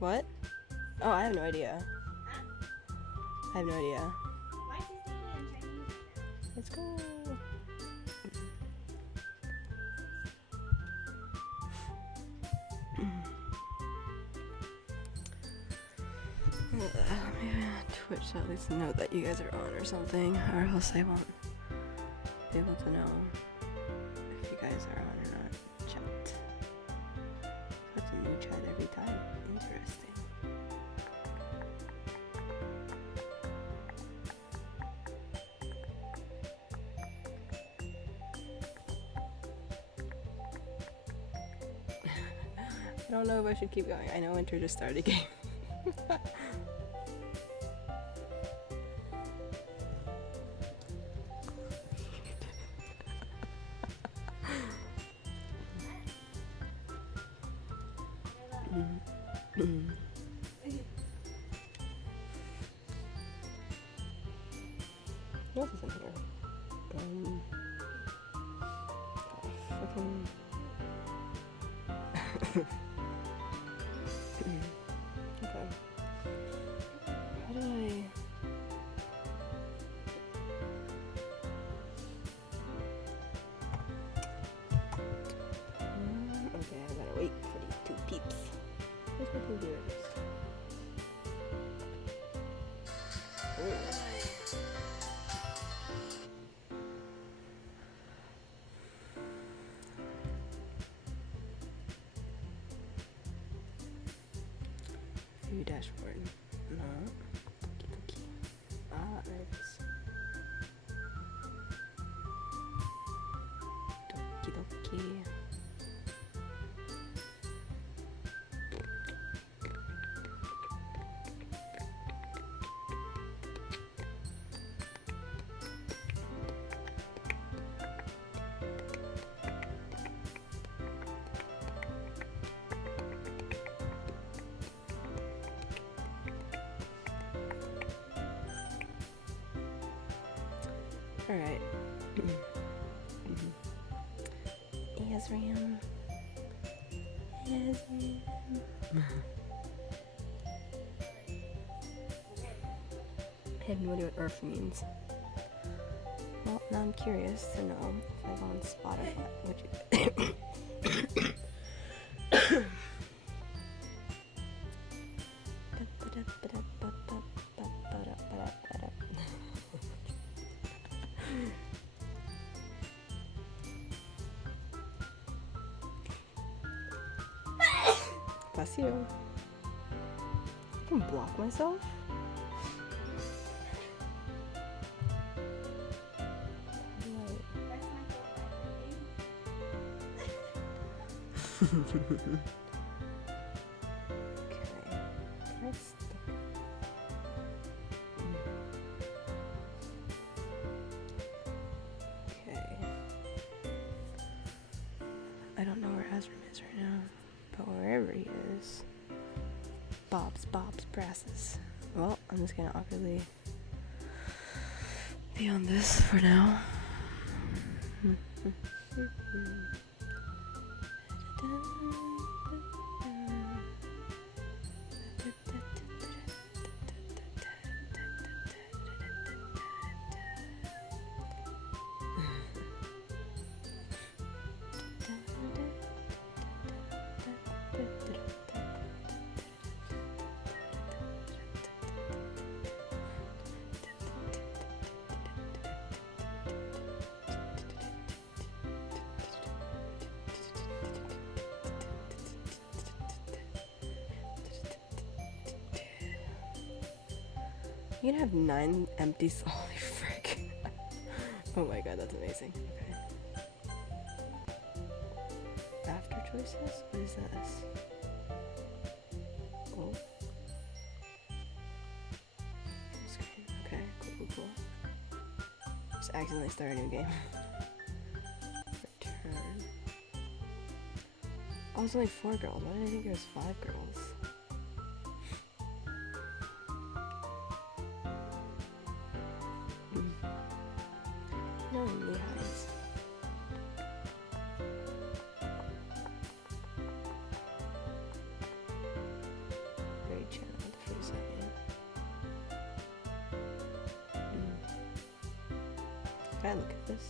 What? Oh, I have no idea. Huh? I have no idea. Why is he saying it in Chinese right now? Let's go. Maybe on Twitch so at least know that you guys are on or something, or else I won't be able to know if you guys are on or not. Chat. That's a new chat every time. Interesting. I don't know if I should keep going. I know Winter just started a game. What else is in here? Fucking. Okay. How do I? Okay, I gotta wait for these two peeps. Where's my two viewers? View dashboard. No. Doki Doki. Ah, there it is. Doki Doki. Alright. Azram. Azram. I have no idea what Earth means. Well, now I'm curious to know if I go on Spotify, which Bless you. I can block myself? That's my Okay. Let's Okay. I don't know where Azram is right now, but wherever he is, Bob's brasses. Well, I'm just gonna awkwardly be on this for now. You can have 9 empty. Holy frick. Oh my god, that's amazing. Okay. After choices? What is this? Oh. Full screen. Okay, cool. Just accidentally start a new game. Return. Oh, it's only 4 girls. Why did I think there was 5 girls? No knee highs. Can I look at this?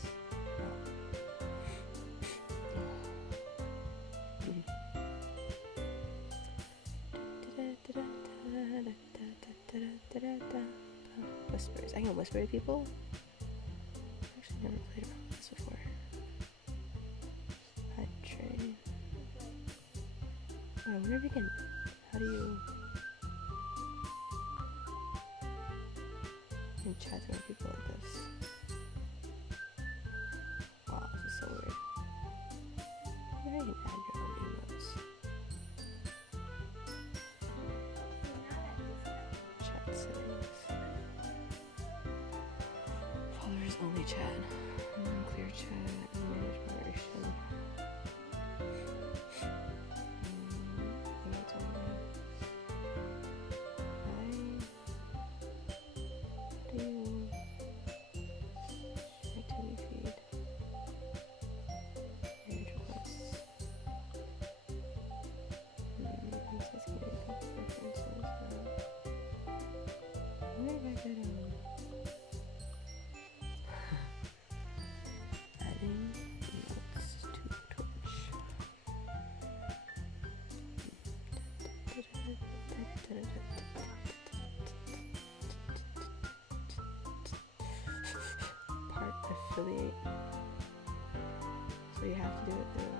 Whispers. I can whisper to people? I've actually never played around with this before. Pet train. Oh, I wonder if you can. How do you. You can chat to people like this. Wow, this is so weird. I wonder how you can add your own emotes. Chat settings. Followers only chat. Clear chat. Manage moderation. Emotes only. How do you activity feed? Manage requests. Access community preferences. I wonder if I could adding emotes to Twitch. Part affiliate. So you have to do it through.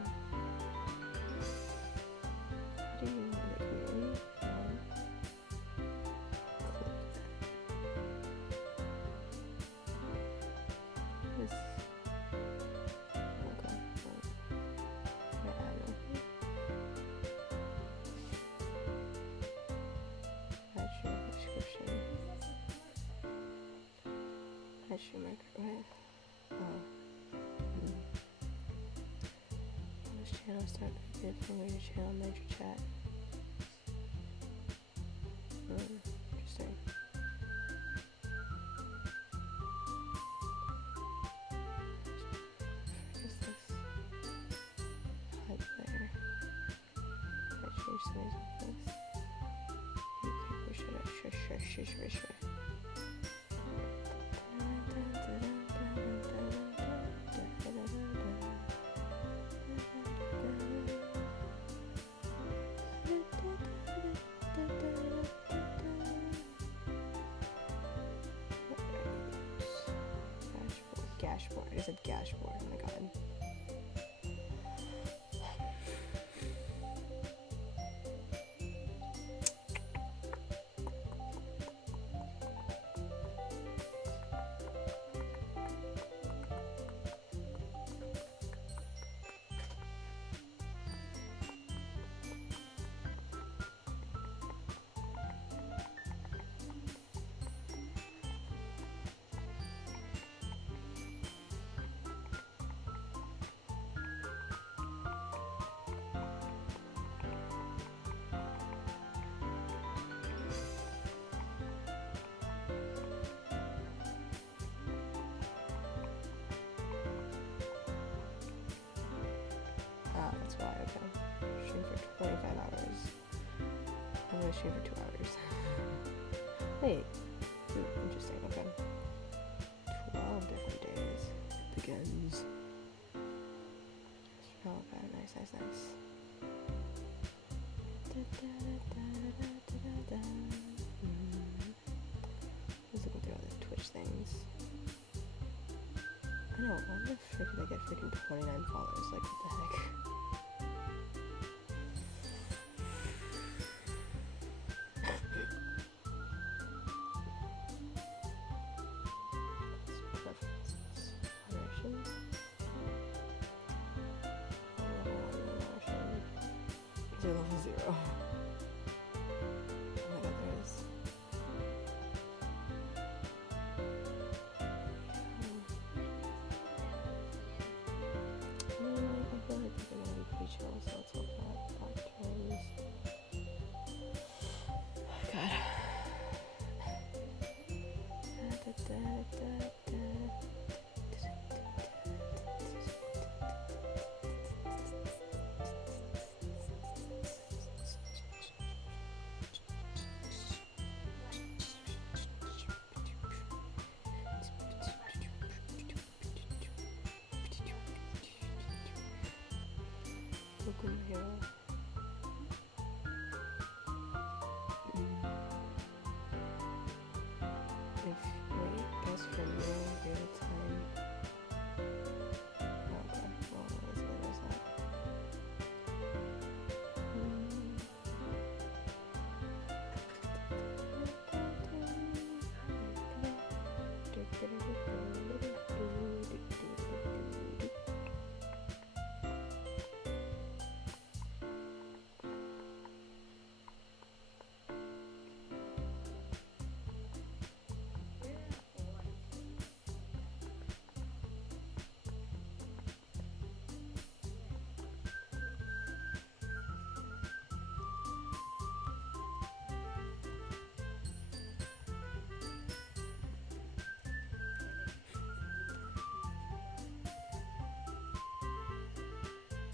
How do you the community? Click that. This. Okay. Add your description. Add your microwave. Oh. This channel start good from your channel major chat. Interesting. What is this? Hide player. I change settings with this. Sure. Gashboard. I said gashboard. Oh my god. That's why, okay. Stream for 25 hours. I'm gonna stream for 2 hours. Wait. Interesting, okay. 12 different days. It begins. Oh, okay, nice. Just looking through all the Twitch things. I know, why the frick did I get freaking 29 followers? Like, what the heck? Level 0. Oh my god, there is. I feel like they're gonna be pretty chill, so let's hope that turns. Oh god.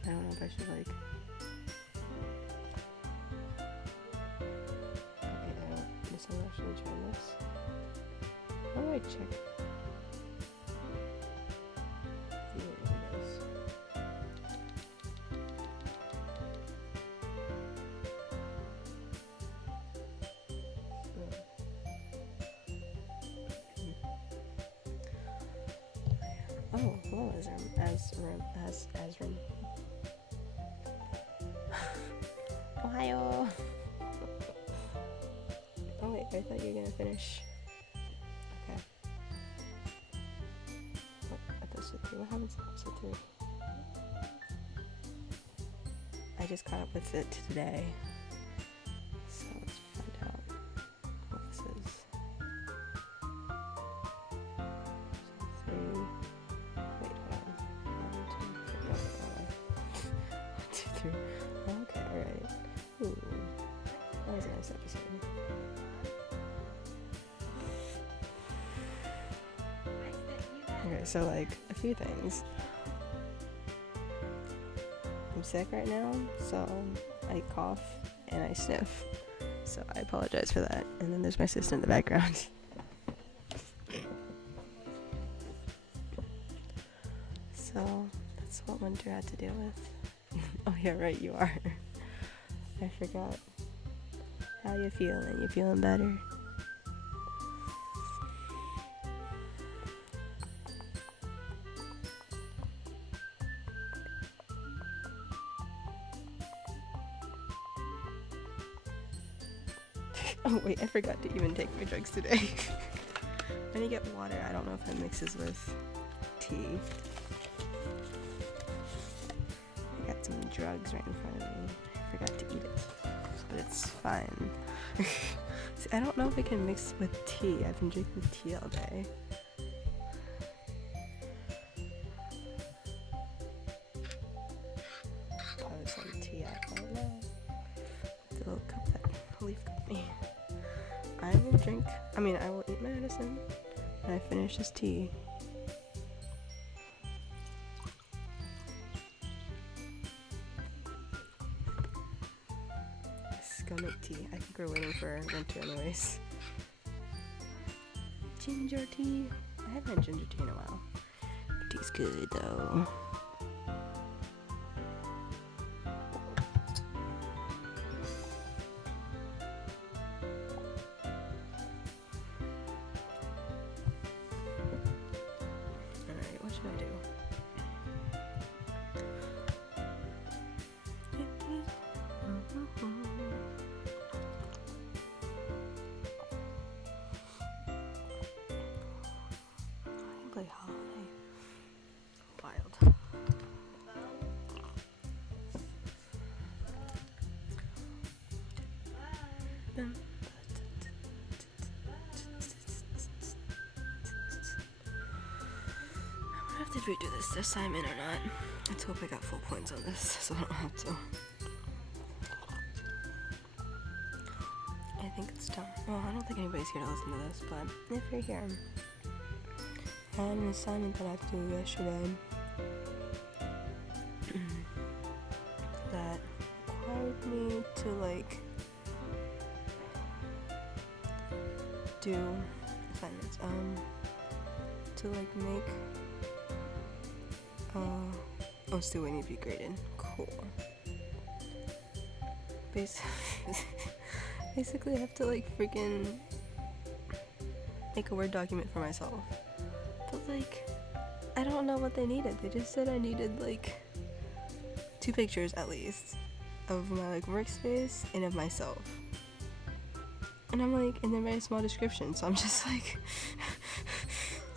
I don't know if I should like. Okay, I don't. Does someone actually try this? How do I check? See what it is. Oh, hello, Azram. Ohio. Oh wait, I thought you were gonna finish. Okay. What, episode 3? What happens in episode 3? I just caught up with it today. So let's find out what this is. So 3. Wait, hold on. 1, 2, 3. Okay, alright. Ooh. That was a nice episode. Okay, so like a few things. I'm sick right now, so I cough and I sniff. So I apologize for that. And then there's my sister in the background. So that's what winter had to deal with. Oh yeah, right, you are. I forgot. How you feeling? You feeling better? Oh wait, I forgot to even take my drugs today. I need to get water. I don't know if it mixes with tea. I got some drugs right in front of me. I forgot to eat it, but it's fine. See, I don't know if it can mix with tea. I've been drinking tea all day. Probably some tea out right now. The little cup that Leaf got me. I will eat my medicine when I finish this tea. Let's go make tea. I think we're waiting for winter anyways. Ginger tea. I haven't had ginger tea in a while. Tea's good though. Holiday. Wild. I wonder if did redo this assignment or not. Let's hope I got full points on this so I don't have to. I think it's done. Well, I don't think anybody's here to listen to this, but if you're here, I had an assignment that I have to do yesterday that required me to like do assignments. To like make oh, still waiting to be graded. Cool. Basically I have to like freaking make a Word document for myself. But like, I don't know what they needed. They just said I needed like 2 pictures at least of my like workspace and of myself. And I'm like, and then very small description. So I'm just like,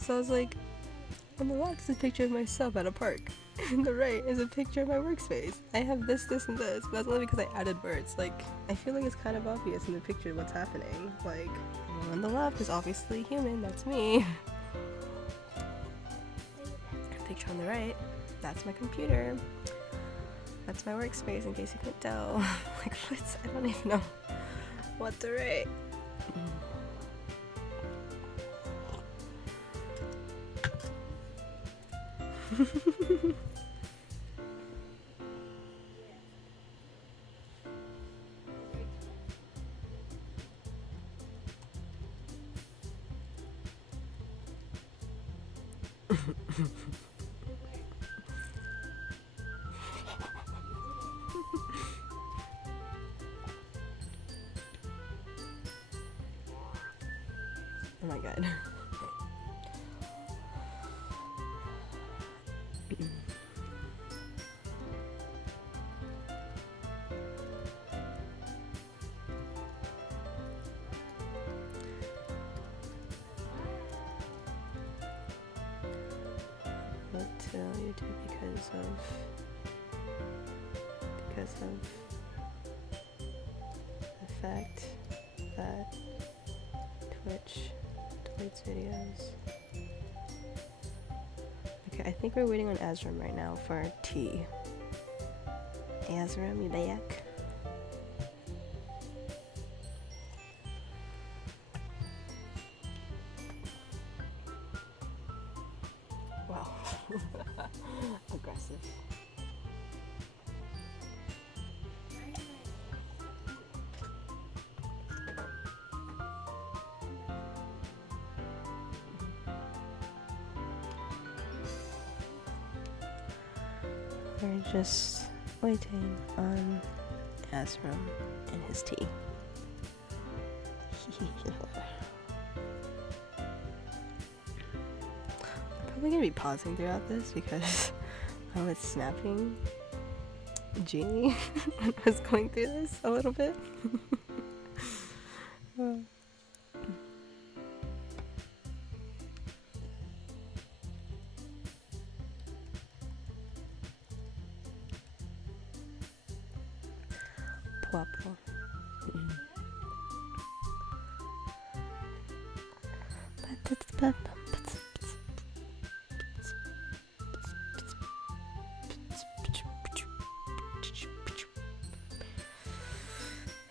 because I was like, on the left is a picture of myself at a park. And the right is a picture of my workspace. I have this, and this. But that's only because I added words. Like, I feel like it's kind of obvious in the picture what's happening. Like, on the left is obviously human. That's me. Picture on the right, that's my computer. That's my workspace, in case you couldn't tell. Like, what? I don't even know what to write. Oh my god. But YouTube because of the fact that Twitch deletes videos. Okay, I think we're waiting on Azram right now for our tea. Azram, you back? Wow. Aggressive. We're just waiting on Azram and his tea. I'm probably gonna be pausing throughout this because I was snapping Genie when I was going through this a little bit. Guapo.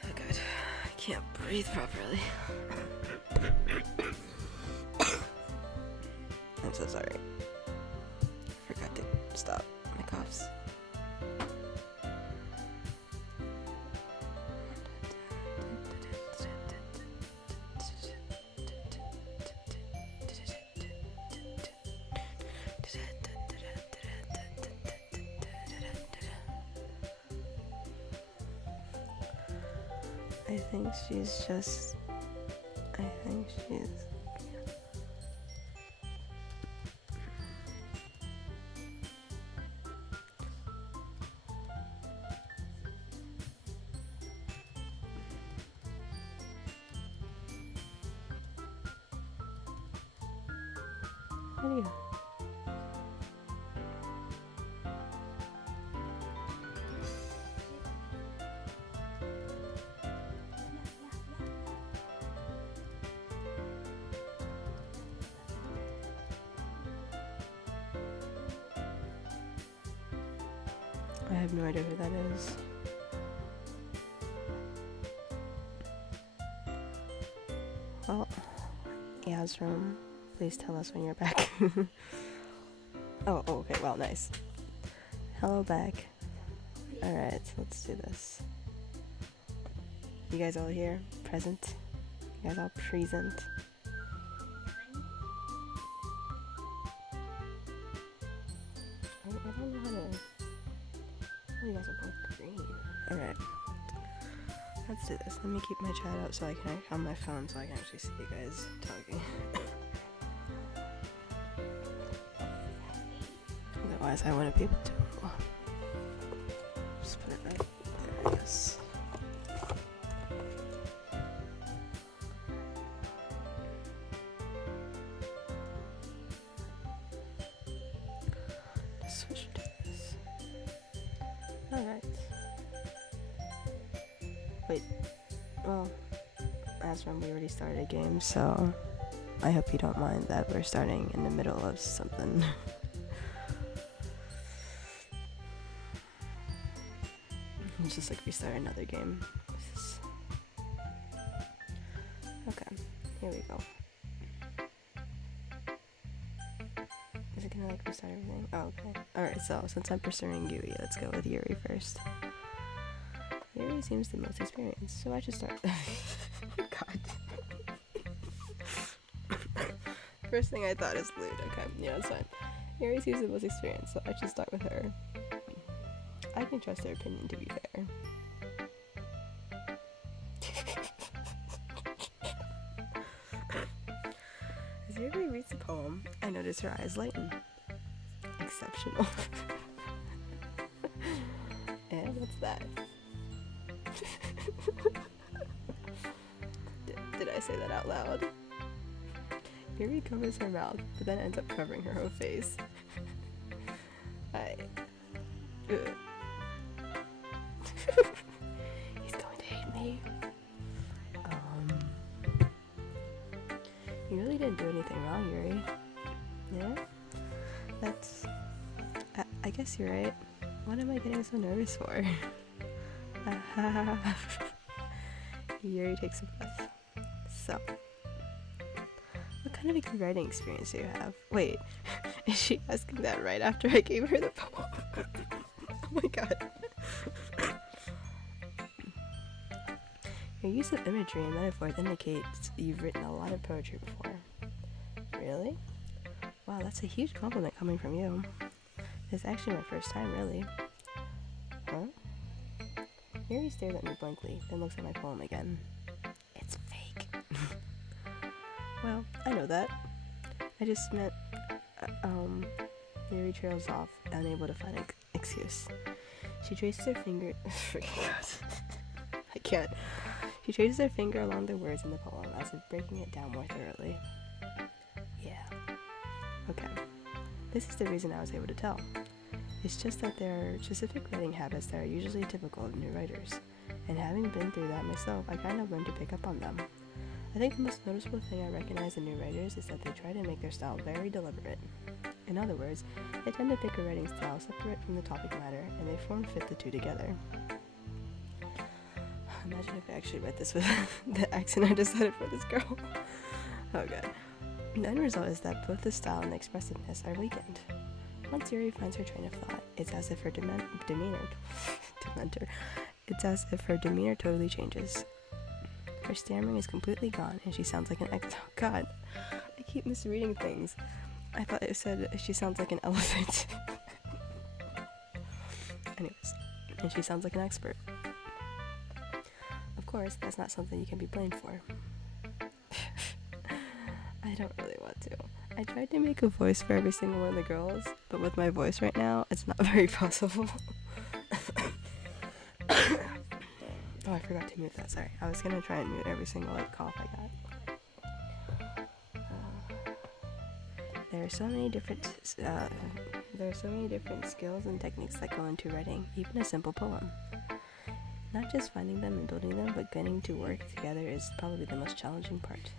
Oh god, I can't breathe properly. I'm so sorry. I forgot to stop my coughs. I think she's just. What do you? I have no idea who that is. Well, Azram, please tell us when you're back. Oh, okay, well, nice. Hello, back. Alright, so let's do this. You guys all here? Present? You guys all present? I don't know how to... Oh, you guys are both green. Alright. Let's do this. Let me keep my chat up so I can on my phone so I can actually see you guys talking. Otherwise I wouldn't be able to. Just put it right there, I guess. Alright. Wait. Well, as from we already started a game, so I hope you don't mind that we're starting in the middle of something. It's just like we start another game. Okay, here we go. Is it gonna like restart everything? Oh, okay. Alright, so since I'm pursuing Yui, let's go with Yuri first. Yuri seems the most experienced, so I should start. God. First thing I thought is lewd. Okay, yeah, that's fine. Yuri seems the most experienced, so I should start with her. I can trust their opinion, to be fair. As Yuri reads the poem, I notice her eyes lighten. Exceptional. And what's that? Did I say that out loud? Yuri covers her mouth, but then ends up covering her whole face. He's going to hate me. You really didn't do anything wrong, Yuri. Yeah? That's... I guess you're right. What am I getting so nervous for? Yuri takes a breath. So, what kind of a good writing experience do you have? Wait, is she asking that right after I gave her the poem? Oh my god. Your use of imagery and metaphors indicates you've written a lot of poetry before. Really? Wow, that's a huge compliment coming from you. It's actually my first time, really. Huh? Yuri stares at me blankly, then looks at my poem again. It's fake. Well, I know that. I just meant, Yuri trails off, unable to find an excuse. She traces her finger... Freaking God. I can't. She traces her finger along the words in the poem, as if breaking it down more thoroughly. Yeah. Okay. This is the reason I was able to tell. It's just that there are specific writing habits that are usually typical of new writers, and having been through that myself, I kind of learned to pick up on them. I think the most noticeable thing I recognize in new writers is that they try to make their style very deliberate. In other words, they tend to pick a writing style separate from the topic matter, and they form-fit the two together. Imagine if I actually read this with the accent I decided for this girl. Oh god. The end result is that both the style and the expressiveness are weakened. Once Yuri finds her train of thought, it's as if her demeanor totally changes. Her stammering is completely gone, and she sounds like an oh god, I keep misreading things. I thought it said she sounds like an elephant. Anyways, and she sounds like an expert. Of course, that's not something you can be blamed for. I don't really want to. I tried to make a voice for every single one of the girls, but with my voice right now, it's not very possible. Oh, I forgot to mute that, sorry. I was gonna try and mute every single cough I got. There are so many different skills and techniques that go into writing, even a simple poem. Not just finding them and building them, but getting to work together is probably the most challenging part.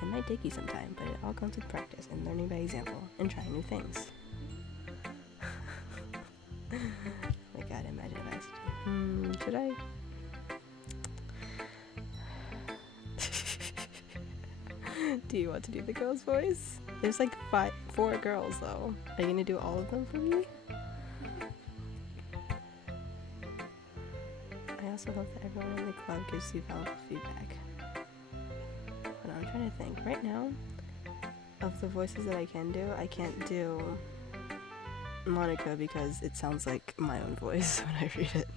It might take you some time, but it all comes with practice and learning by example and trying new things. Oh my god, imagine if I actually... should I? Do you want to do the girl's voice? There's like 4 girls though. Are you gonna do all of them for me? I also hope that everyone in the club gives you valuable feedback. But I'm trying to think. Right now, of the voices that I can do, I can't do Monica because it sounds like my own voice when I read it.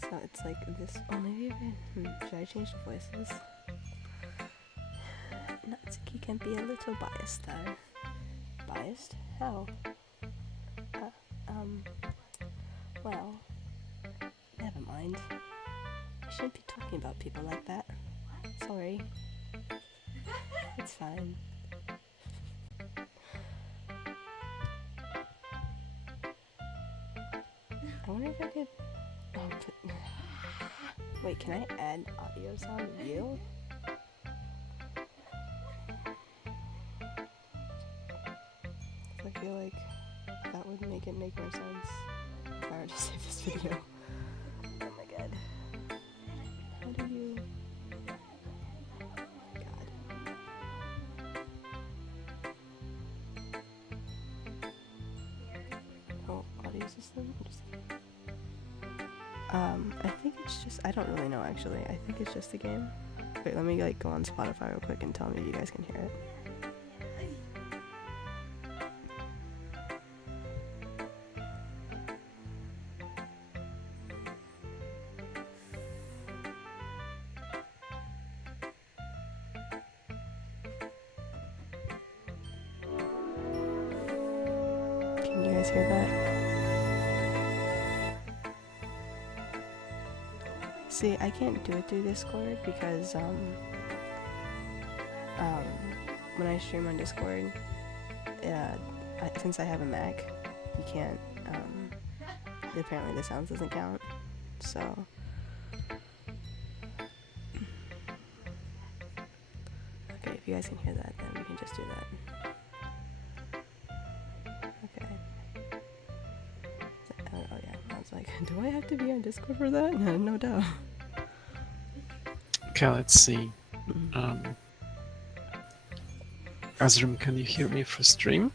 So it's like this. Oh, maybe should I change the voices? Natsuki can be a little biased though. Biased? How? Well, never mind. I shouldn't be talking about people like that. Sorry. It's fine. I wonder if I could. Oh, wait, can I add audio sound view? I feel like that would make it make more sense if I were to save this video. Oh my god. How do you... God. Oh, audio system? I think it's just... I don't really know actually. I think it's just a game. Wait, let me like go on Spotify real quick and tell me if you guys can hear it. Can you guys hear that? See, I can't do it through Discord because when I stream on Discord, since I have a Mac, you can't. Apparently, the sounds doesn't count. So. Okay, if you guys can hear that, then we can just do that. Okay. Oh yeah, I was like, do I have to be on Discord for that? No doubt. Okay, let's see. Azram, can you hear me for stream?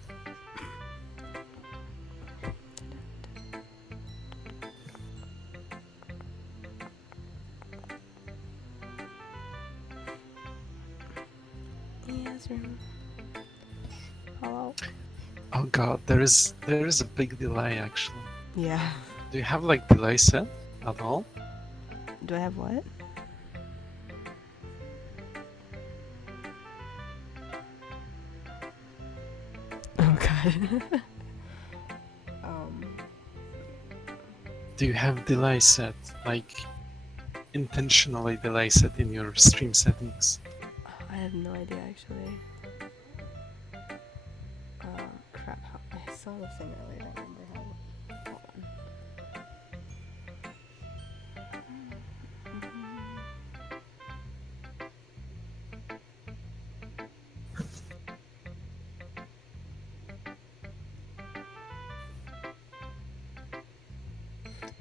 Yes, hello. Oh god, there is a big delay actually. Yeah. Do you have like delay set at all? Do I have what? Oh god. Do you have delay set, like intentionally delay set in your stream settings? I have no idea actually. Crap. I saw the thing earlier. I remember how. Hold on.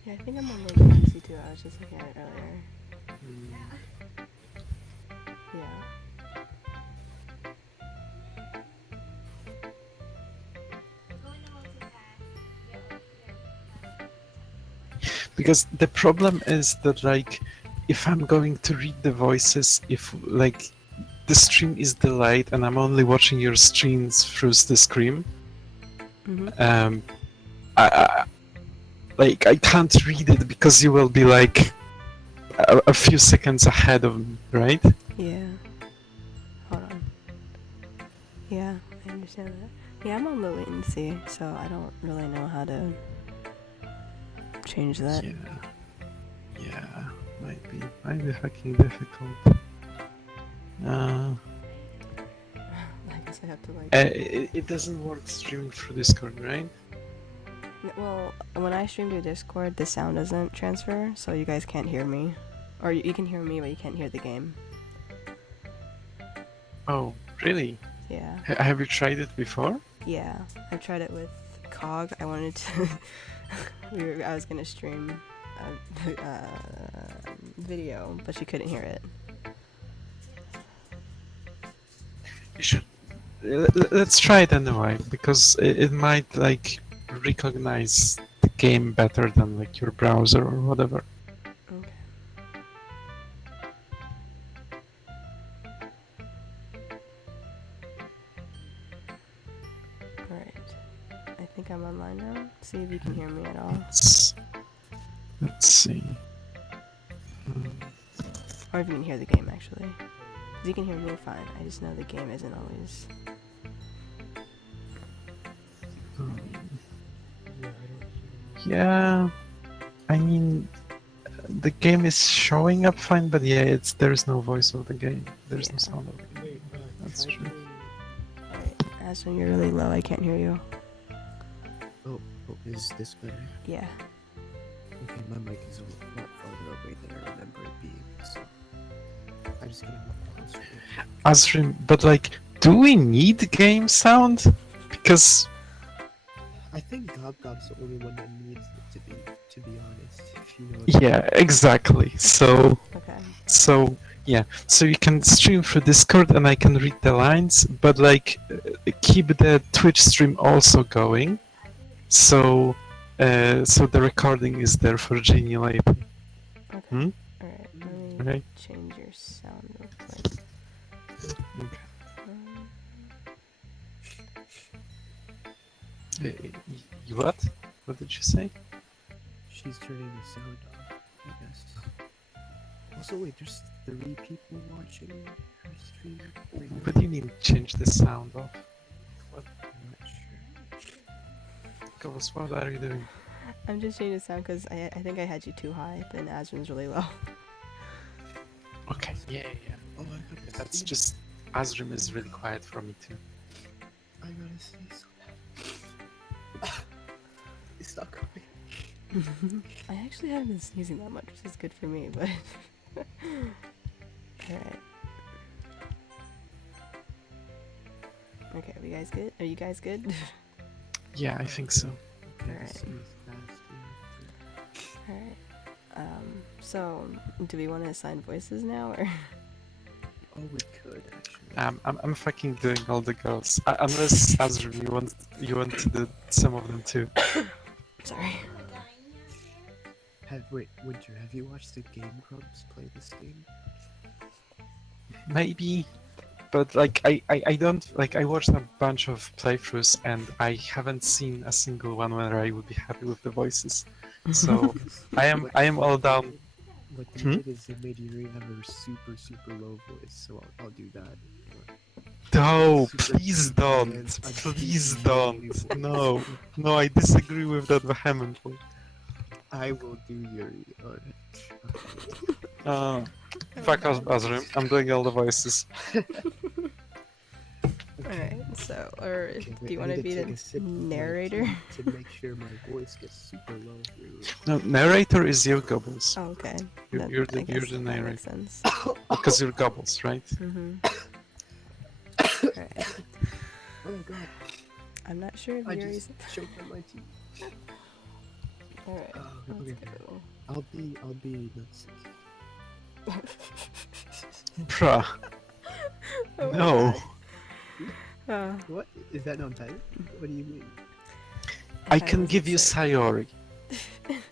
Yeah, I think I'm on low latency too. I was just looking at it earlier. Yeah. Because the problem is that like if I'm going to read the voices, if like the stream is delayed and I'm only watching your streams through the screen, I can't read it because you will be like a few seconds ahead of me, right? Yeah. Hold on. Yeah, I understand that. Yeah, I'm on low latency, so I don't really know how to change that. Yeah, might be fucking difficult. I guess I have to like. It doesn't work streaming through Discord, right? Well, when I stream to Discord, the sound doesn't transfer, so you guys can't hear me. Or you can hear me, but you can't hear the game. Oh, really? Yeah. Have you tried it before? Yeah, I've tried it with Cog. I wanted to. I was gonna stream a video, but she couldn't hear it. You should. Let's try it anyway, because it might like recognize the game better than like your browser or whatever. Okay. Alright. I think I'm online now. See if you can hear me at all. Let's see. Or if you can hear the game, actually. Because you can hear me fine. I just know the game isn't always... Yeah, I mean, the game is showing up fine, but yeah, there's no voice of the game. There's no sound of the game. That's true. Alright, Aston, you're really low. I can't hear you. Oh, is this better? Yeah. Okay, my mic is a lot farther away than I remember it being, so I just gotta move closer real quick. Azrim, but like, do we need game sound? Because I think Gob Gob's the only one that needs it to be honest, if you know what I mean. yeah, exactly. Okay. So you can stream through Discord and I can read the lines, but like keep the Twitch stream also going. So so the recording is there for Genie later. Okay. Hmm? Alright, let me Okay. change your sound real quick. Okay. Um, What? What did you say? She's turning the sound off, I guess. Also, wait, there's 3 people watching her stream right What now. do you mean change the sound off? What? I'm not sure. Gobbles, what are you doing? I'm just changing the sound because I think I had you too high, but Azrin's really low. Okay, yeah. Oh, I gotta That's see. just Azrim is really quiet for me too. I gotta see something. It's not coming. I actually haven't been sneezing that much, which is good for me, but... Alright. Okay, are you guys good? Are you guys good? Yeah, I think so. Okay, Alright. this is fast. Alright. So, do we want to assign voices now, or...? Oh, we could actually. I'm fucking doing all the girls. Unless Azrim, you want to do some of them too. Sorry. Wait, Winter, have you watched the Game Grumps play this game? Maybe, but like I don't like I watched a bunch of playthroughs and I haven't seen a single one where I would be happy with the voices. So I am all down. What they Hmm? did is they made Yuri have a super low voice, so I'll do that. No, Super please deep don't. hands, a Please deep don't. voice. No, no, I disagree with that vehemently. I will do Yuri. Uh, fuck off, Azrim. I'm doing all the voices. Alright, so, or Okay, do you I want to need be take the a sip of my narrator? tea to make sure my voice gets super low here. No, narrator is you, Gobbles. Oh, okay. You're I the guess that narrator. makes sense. Because you're Gobbles, right? Mm-hmm. Alright. Oh god, I'm not sure if I Yuri's... just choked on my tea. Alright, let's Okay, go. I'll be nuts. Bruh. Oh my No. God. What? Is that not tight? What do you mean? If I can wasn't give you sick. Sayori.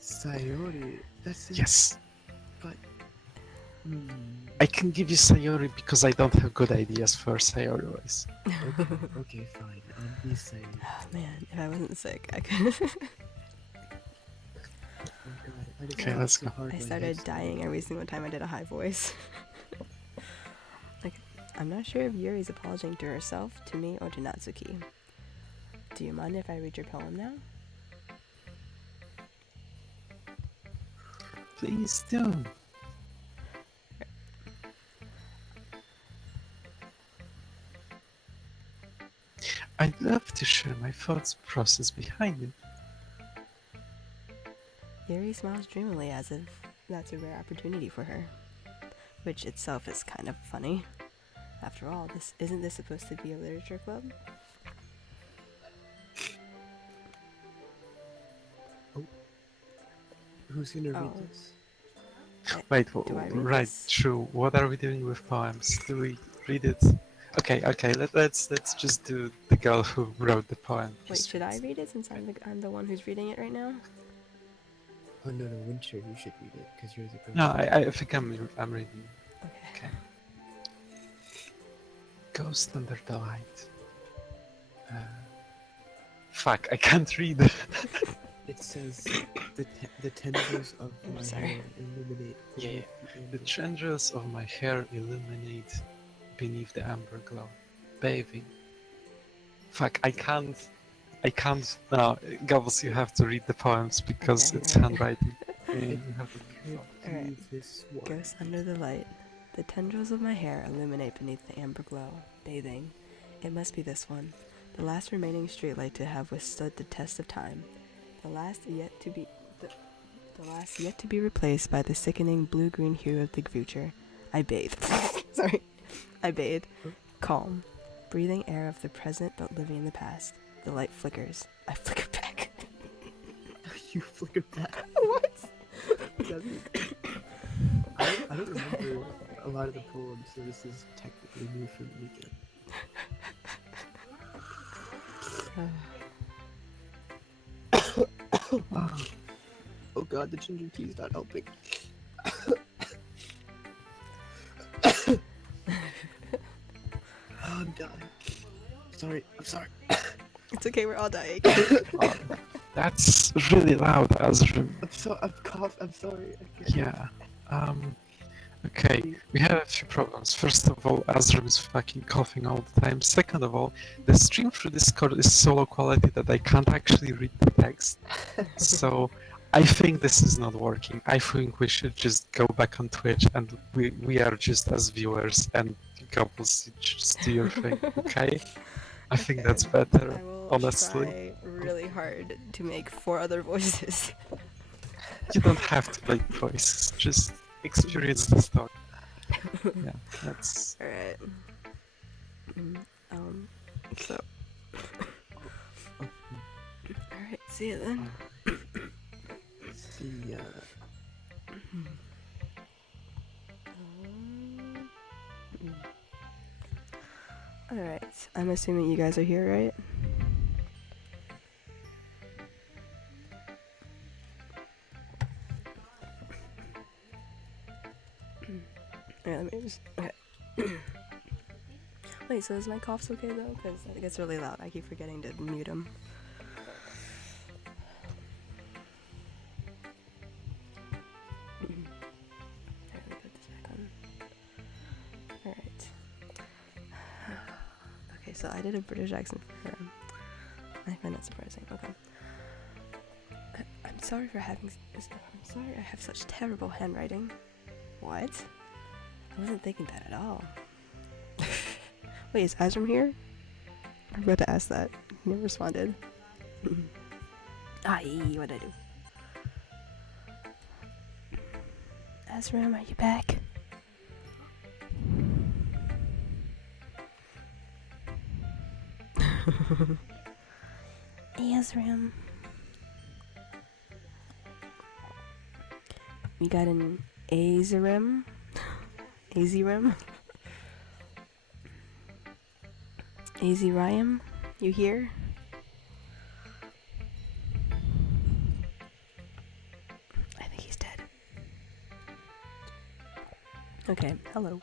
Sayori. That's it. Yes. But. Hmm. I can give you Sayori because I don't have good ideas for Sayori voice. Okay, fine. I'll be Sayori. Oh man, if I wasn't sick, I could. Oh god, I just Okay, laughed let's so go. hard I my started head started dying every single time I did a high voice. Like, I'm not sure if Yuri's apologizing to herself, to me, or to Natsuki. Do you mind if I read your poem now? Please do. I'd love to share my thoughts process behind it. Yuri smiles dreamily as if that's a rare opportunity for her, which itself is kind of funny. After all, isn't this supposed to be a literature club? Who's gonna read Oh. this? Wait, Do I read right, this? true. What are we doing with poems? Do we read it? Okay, let's just do the girl who wrote the poem. Wait, should I read it since I'm the one who's reading it right now? Oh no, Winter, you should read it because you're the girl. No, I think I'm reading. Okay. Okay. Ghost under the light. Fuck, I can't read. It says the tendrils of I'm my sorry. hair illuminate. Yeah, beneath the amber. tendrils of my hair illuminate beneath the amber glow, bathing. Fuck, I can't. No, Gobbles, you have to read the poems because Okay, it's alright. handwriting. Yeah, you have to read Could Alright. be this one. Ghost under the light. The tendrils of my hair illuminate beneath the amber glow, bathing. It must be this one, the last remaining streetlight to have withstood the test of time. The last yet to be... The last yet to be replaced by the sickening blue-green hue of the future. I bathe. Sorry. I bathe. Calm. Breathing air of the present but living in the past. The light flickers. I flicker back. You flicker back. What? I don't remember a lot of the poems, so this is technically new for me again. Oh god, the ginger tea is not helping. Oh, I'm dying. I'm sorry. It's okay, we're all dying. That's really loud, Azrim. I'm sorry. I can't. Yeah. Okay, we have a few problems. First of all, Azrim is fucking coughing all the time. Second of all, the stream through Discord is so low quality that I can't actually read the text. So I think this is not working. I think we should just go back on Twitch and we are just as viewers and couples just do your thing, okay? I think that's better, I will honestly. try really hard to make 4 other voices. You don't have to make voices, just experience the story. Yeah, that's... Alright. So... Alright, see you then. See ya. Alright, I'm assuming you guys are here, right? Alright, let me just... Okay. Wait, so is my coughs okay though? Because it gets really loud. I keep forgetting to mute them. Alright, let me put this back on. Alright. Okay, so I did a British accent for her. I find that surprising. Okay. I'm sorry for having... I'm sorry I have such terrible handwriting. What? I wasn't thinking that at all. Wait, is Azram here? I forgot to ask that. He never responded. What'd I do? Azram, are you back? Azram. You got an Azram? Azram? Azram? You here? I think he's dead. Okay, hello.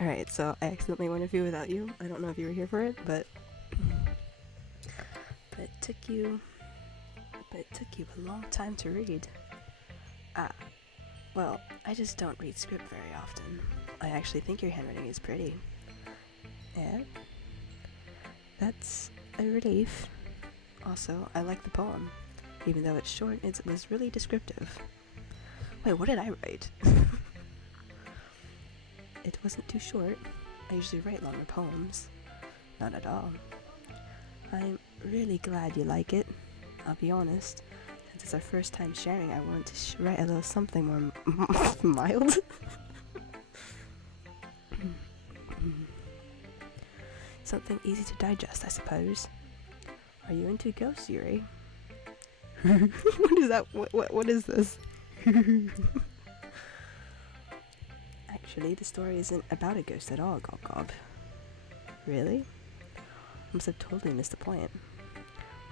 Alright, so I accidentally went a few without you. I don't know if you were here for it, but it took you a long time to read. Well, I just don't read script very often. I actually think your handwriting is pretty. Yeah? That's a relief. Also, I like the poem. Even though it's short, it was really descriptive. Wait, what did I write? It wasn't too short. I usually write longer poems. Not at all. I'm really glad you like it. I'll be honest. Since it's our first time sharing, I wanted to write a little something more mild. Something easy to digest, I suppose. Are you into ghosts, Yuri? What is that? What is this? Actually, the story isn't about a ghost at all, Gob Gob. Really? I must have totally missed the point.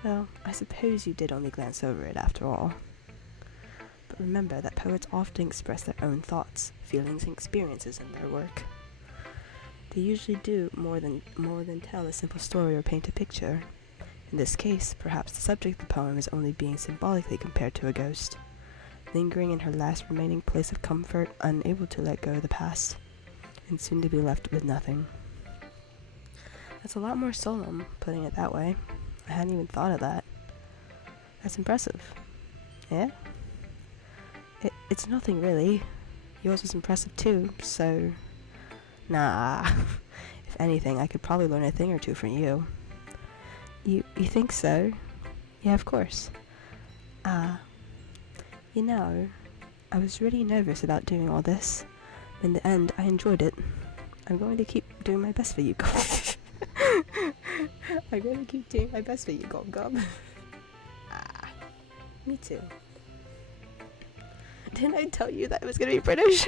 Well, I suppose you did only glance over it after all. But remember that poets often express their own thoughts, feelings, and experiences in their work. They usually do more than tell a simple story or paint a picture. In this case, perhaps the subject of the poem is only being symbolically compared to a ghost, lingering in her last remaining place of comfort, unable to let go of the past, and soon to be left with nothing. That's a lot more solemn, putting it that way. I hadn't even thought of that. That's impressive. Yeah? It's nothing really. Yours was impressive too, so... Nah. If anything, I could probably learn a thing or two from you. You think so? Yeah, of course. You know, I was really nervous about doing all this. In the end, I enjoyed it. I'm going to keep doing my best for you, Gob. I'm going to keep doing my best for you, Gob. Ah, me too. Didn't I tell you that it was going to be British?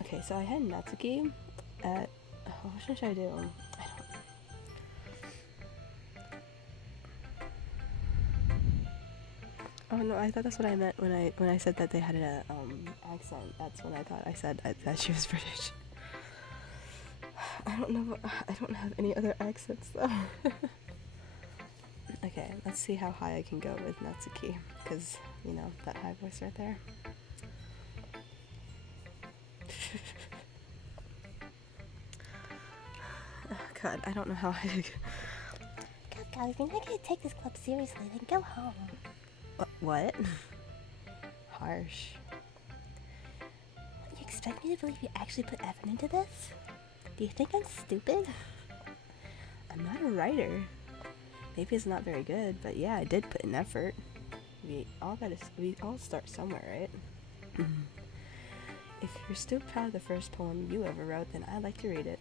Okay, so I had Natsuki at... what should I do? I don't... Oh no, I thought that's what I meant when I said that they had an accent. That's when I thought I said that she was British. I don't know. I don't have any other accents though. Okay, let's see how high I can go with Natsuki, because you know that high voice right there. Oh, God, I don't know how I. Guys, if you're not gonna take this club seriously, then go home. What? Harsh. You expect me to believe you actually put effort into this? Do you think I'm stupid? I'm not a writer. Maybe it's not very good, but yeah, I did put in effort. We all start somewhere, right? If you're still proud of the first poem you ever wrote, then I'd like to read it.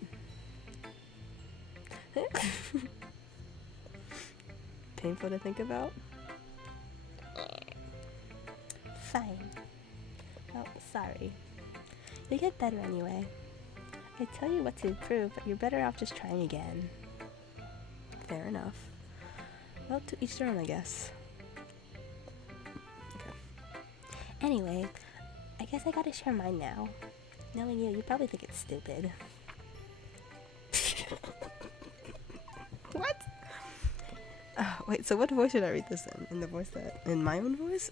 Painful to think about? Fine. Oh, sorry. You'll get better anyway. I tell you what to improve, but you're better off just trying again. Fair enough. Well, to each their own, I guess. Okay. Anyway, I guess I gotta share mine now. Knowing you probably think it's stupid. What? Wait, so what voice should I read this in? In my own voice?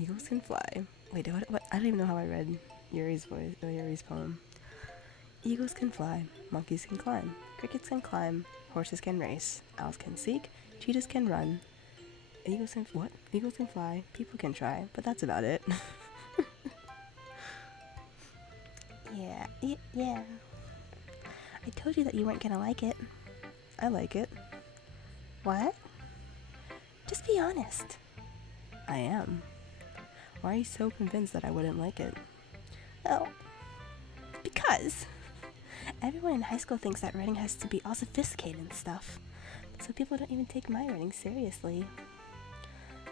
Eagles can fly. Wait, what? I don't even know how I read Yuri's voice, or Yuri's poem. Eagles can fly, monkeys can climb, crickets can climb, horses can race, owls can seek, cheetahs can run. Eagles can fly, people can try, but that's about it. Yeah. I told you that you weren't gonna like it. I like it. What? Just be honest. I am. Why are you so convinced that I wouldn't like it? Well, because everyone in high school thinks that writing has to be all sophisticated and stuff, so people don't even take my writing seriously.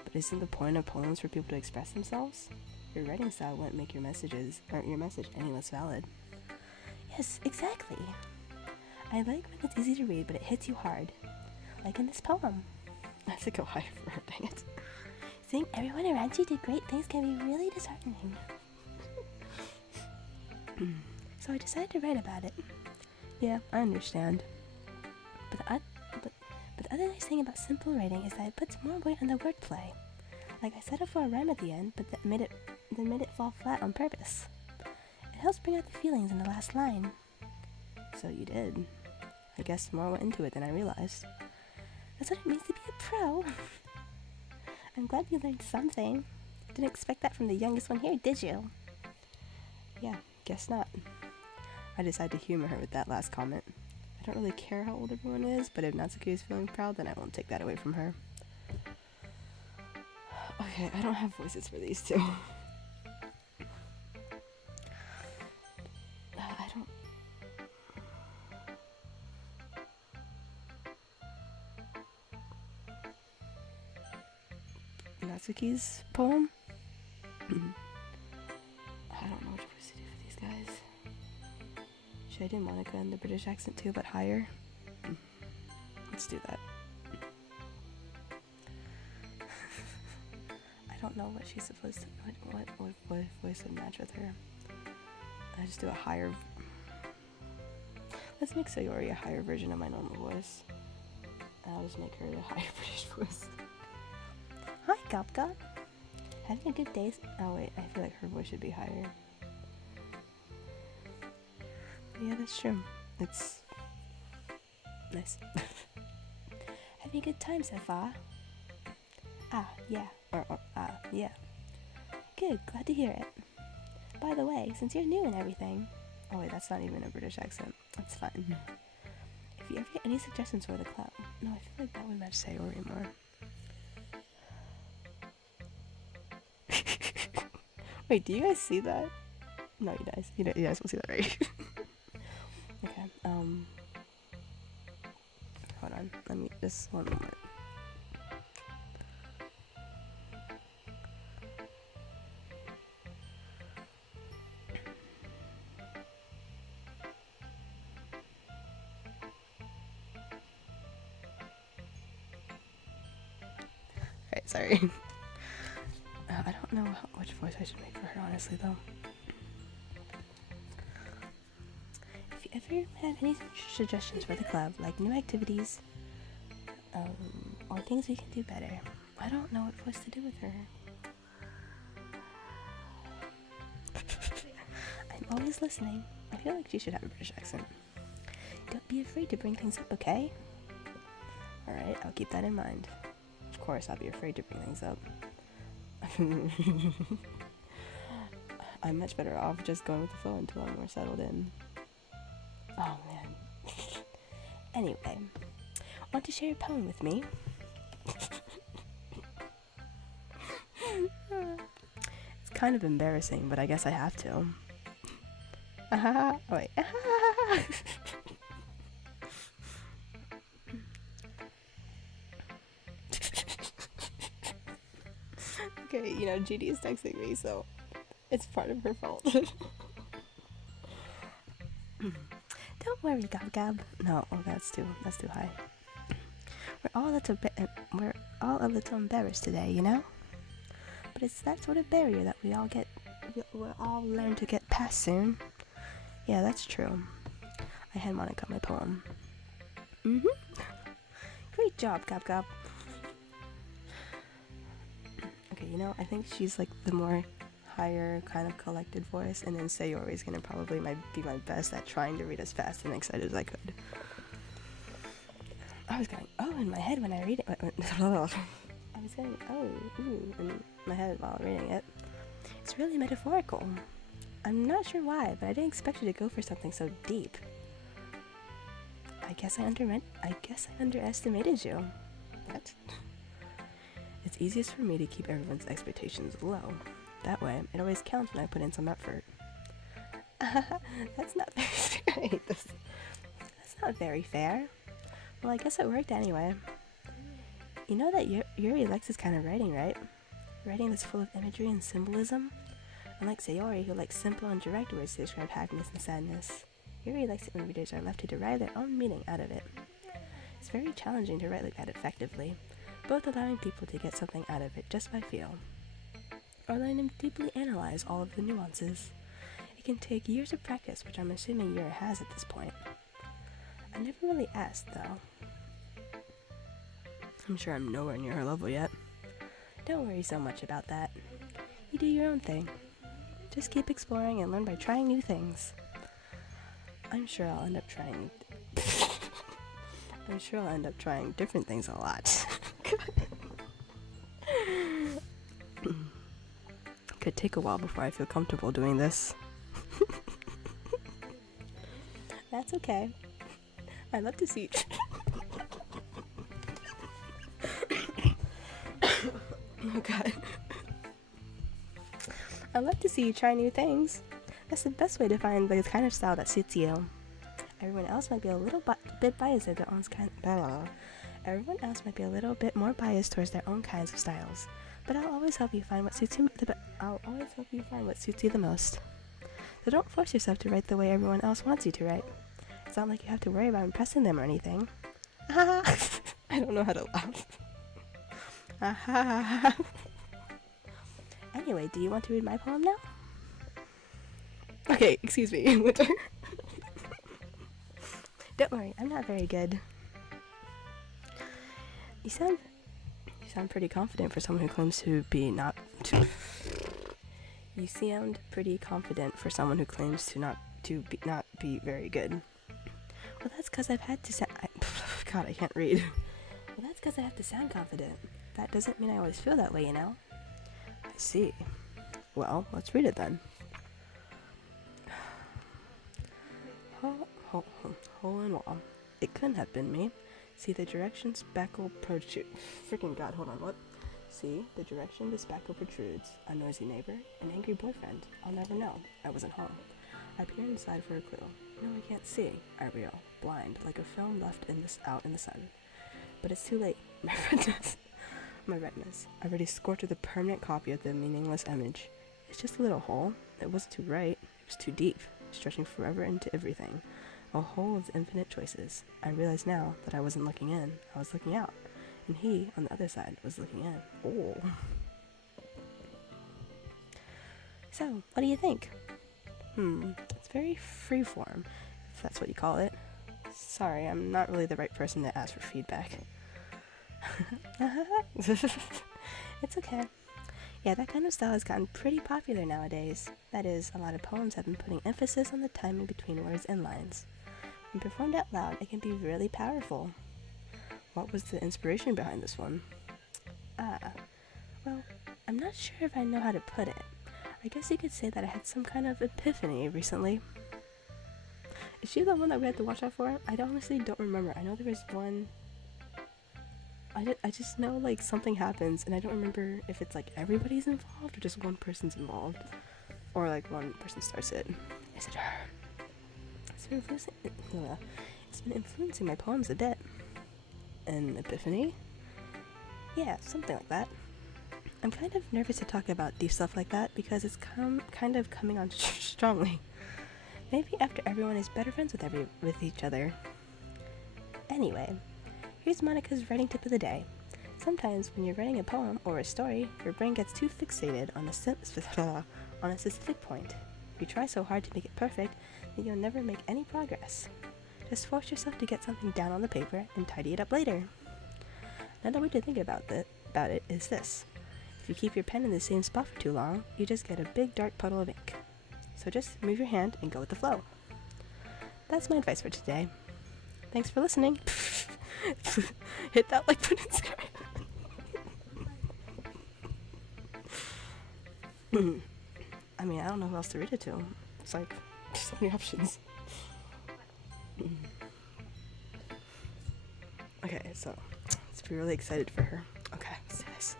But isn't the point of poems for people to express themselves? Your writing style wouldn't make your message any less valid. Yes, exactly. I like when it's easy to read, but it hits you hard. Like in this poem. I have to go higher for her, dang it. Seeing everyone around you do great things can be really disheartening. So I decided to write about it. Yeah, I understand. But the other nice thing about simple writing is that it puts more weight on the wordplay. Like I set it for a rhyme at the end, but then made it fall flat on purpose. It helps bring out the feelings in the last line. So you did. I guess more went into it than I realized. That's what it means to be a pro. I'm glad you learned something. Didn't expect that from the youngest one here, did you? Yeah, guess not. I decided to humor her with that last comment. I don't really care how old everyone is, but if Natsuki is feeling proud, then I won't take that away from her. Okay, I don't have voices for these two. I don't... Natsuki's poem? I don't know which voice to do for these guys. Should I do Monica in the British accent too, but higher? Let's do that. I don't know what she's supposed to... What voice would match with her. I just do a higher... Let's make Sayori a higher version of my normal voice. And I'll just make her a higher British voice. Hi, Gop Gop. Having a good day... Oh wait, I feel like her voice should be higher. Yeah, that's true. It's... nice. Having a good time so far? Ah, yeah. Yeah. Good, glad to hear it. By the way, since you're new and everything... Oh wait, that's not even a British accent. That's fine. If If you ever get any suggestions for the club. No, I feel like that would match Sayori more. Wait, do you guys see that? No, you guys will see that, right? Okay, hold on, let me, just one moment. Alright, sorry. I don't know which voice I should make for her, honestly, though. If you ever have any suggestions for the club, like new activities, or things we can do better, I don't know what voice to do with her. I'm always listening. I feel like she should have a British accent. Don't be afraid to bring things up, okay? Alright, I'll keep that in mind. Of course, I'll be afraid to bring things up. I'm much better off just going with the flow until I'm more settled in. Oh man. Anyway, want to share a poem with me? It's kind of embarrassing, but I guess I have to. Wait. Okay, you know, GD is texting me, so it's part of her fault. Don't worry, Gab Gab. No, oh, that's too high. We're all a little embarrassed today, you know? But it's that sort of barrier that we'll all learn to get past soon. Yeah, that's true. I had Monica my poem. Great job, Gab Gab. Okay, you know, I think she's like the more higher kind of collected voice, and then Sayori is gonna probably be my best at trying to read as fast and excited as I could. I was going, oh, in my head when I read it. I was going, oh, ooh, in my head while reading it. It's really metaphorical. I'm not sure why, but I didn't expect you to go for something so deep. I guess I underestimated you. What? It's easiest for me to keep everyone's expectations low. That way, it always counts when I put in some effort. That's not very fair. That's not very fair. Well, I guess it worked anyway. You know that Yuri likes this kind of writing, right? Writing that's full of imagery and symbolism? Unlike Sayori, who likes simple and direct words to describe happiness and sadness, Yuri likes it when readers are left to derive their own meaning out of it. It's very challenging to write like that effectively, both allowing people to get something out of it just by feel, or letting them deeply analyze all of the nuances. It can take years of practice, which I'm assuming Yuri has at this point. I never really asked, though. I'm sure I'm nowhere near her level yet. Don't worry so much about that. You do your own thing. Just keep exploring and learn by trying new things. I'm sure I'll end up trying different things a lot. Could take a while before I feel comfortable doing this. That's okay. I love to see. Oh god. I love to see you try new things. That's the best way to find the kind of style that suits you. Everyone else might be a little bit biased at their own Everyone else might be a little bit more biased towards their own kinds of styles, but I'll always help you find what suits you. The most. So don't force yourself to write the way everyone else wants you to write. It's not like you have to worry about impressing them or anything. I don't know how to laugh. Anyway, do you want to read my poem now? Okay, excuse me. Don't worry, I'm not very good. You sound pretty confident for someone who claims to be not to. You sound pretty confident for someone who claims to not be very good. Well, that's because I've had to God, I can't read. Well, that's because I have to sound confident. That doesn't mean I always feel that way, you know? I see. Well, let's read it then. Hole in wall. It couldn't have been me. See, the direction spackle protrude. Freaking god, hold on, what? See, the direction the spackle protrudes. A noisy neighbor, an angry boyfriend. I'll never know. I wasn't home. I peer inside for a clue. No, I can't see. I reel, blind, like a film left out in the sun. But it's too late. My retinas. I've already scorched with a permanent copy of the meaningless image. It's just a little hole. It wasn't too right. It was too deep, stretching forever into everything. A hole of infinite choices. I realize now that I wasn't looking in. I was looking out. And he, on the other side, was looking in. Oh. So, what do you think? It's very freeform, if that's what you call it. Sorry, I'm not really the right person to ask for feedback. It's okay. Yeah, that kind of style has gotten pretty popular nowadays. That is, a lot of poems have been putting emphasis on the timing between words and lines. When performed out loud, it can be really powerful. What was the inspiration behind this one? Well, I'm not sure if I know how to put it. I guess you could say that I had some kind of epiphany recently. Is she the one that we had to watch out for? I honestly don't remember. I know there was one... I just know, like, something happens, and I don't remember if it's, like, everybody's involved or just one person's involved. Or, like, one person starts it. Is it her? It's been influencing my poems a bit. An epiphany? Yeah, something like that. I'm kind of nervous to talk about deep stuff like that because it's kind of coming on strongly. Maybe after everyone is better friends with each other. Anyway, here's Monica's writing tip of the day. Sometimes when you're writing a poem or a story, your brain gets too fixated on a specific point. If you try so hard to make it perfect, then you'll never make any progress. Just force yourself to get something down on the paper and tidy it up later. Another way to think about it is this. If you keep your pen in the same spot for too long, you just get a big dark puddle of ink. So just move your hand and go with the flow. That's my advice for today. Thanks for listening. Hit that like button and subscribe. I mean, I don't know who else to read it to. It's like, so many options. Okay, so let's be really excited for her. Okay, let's do this.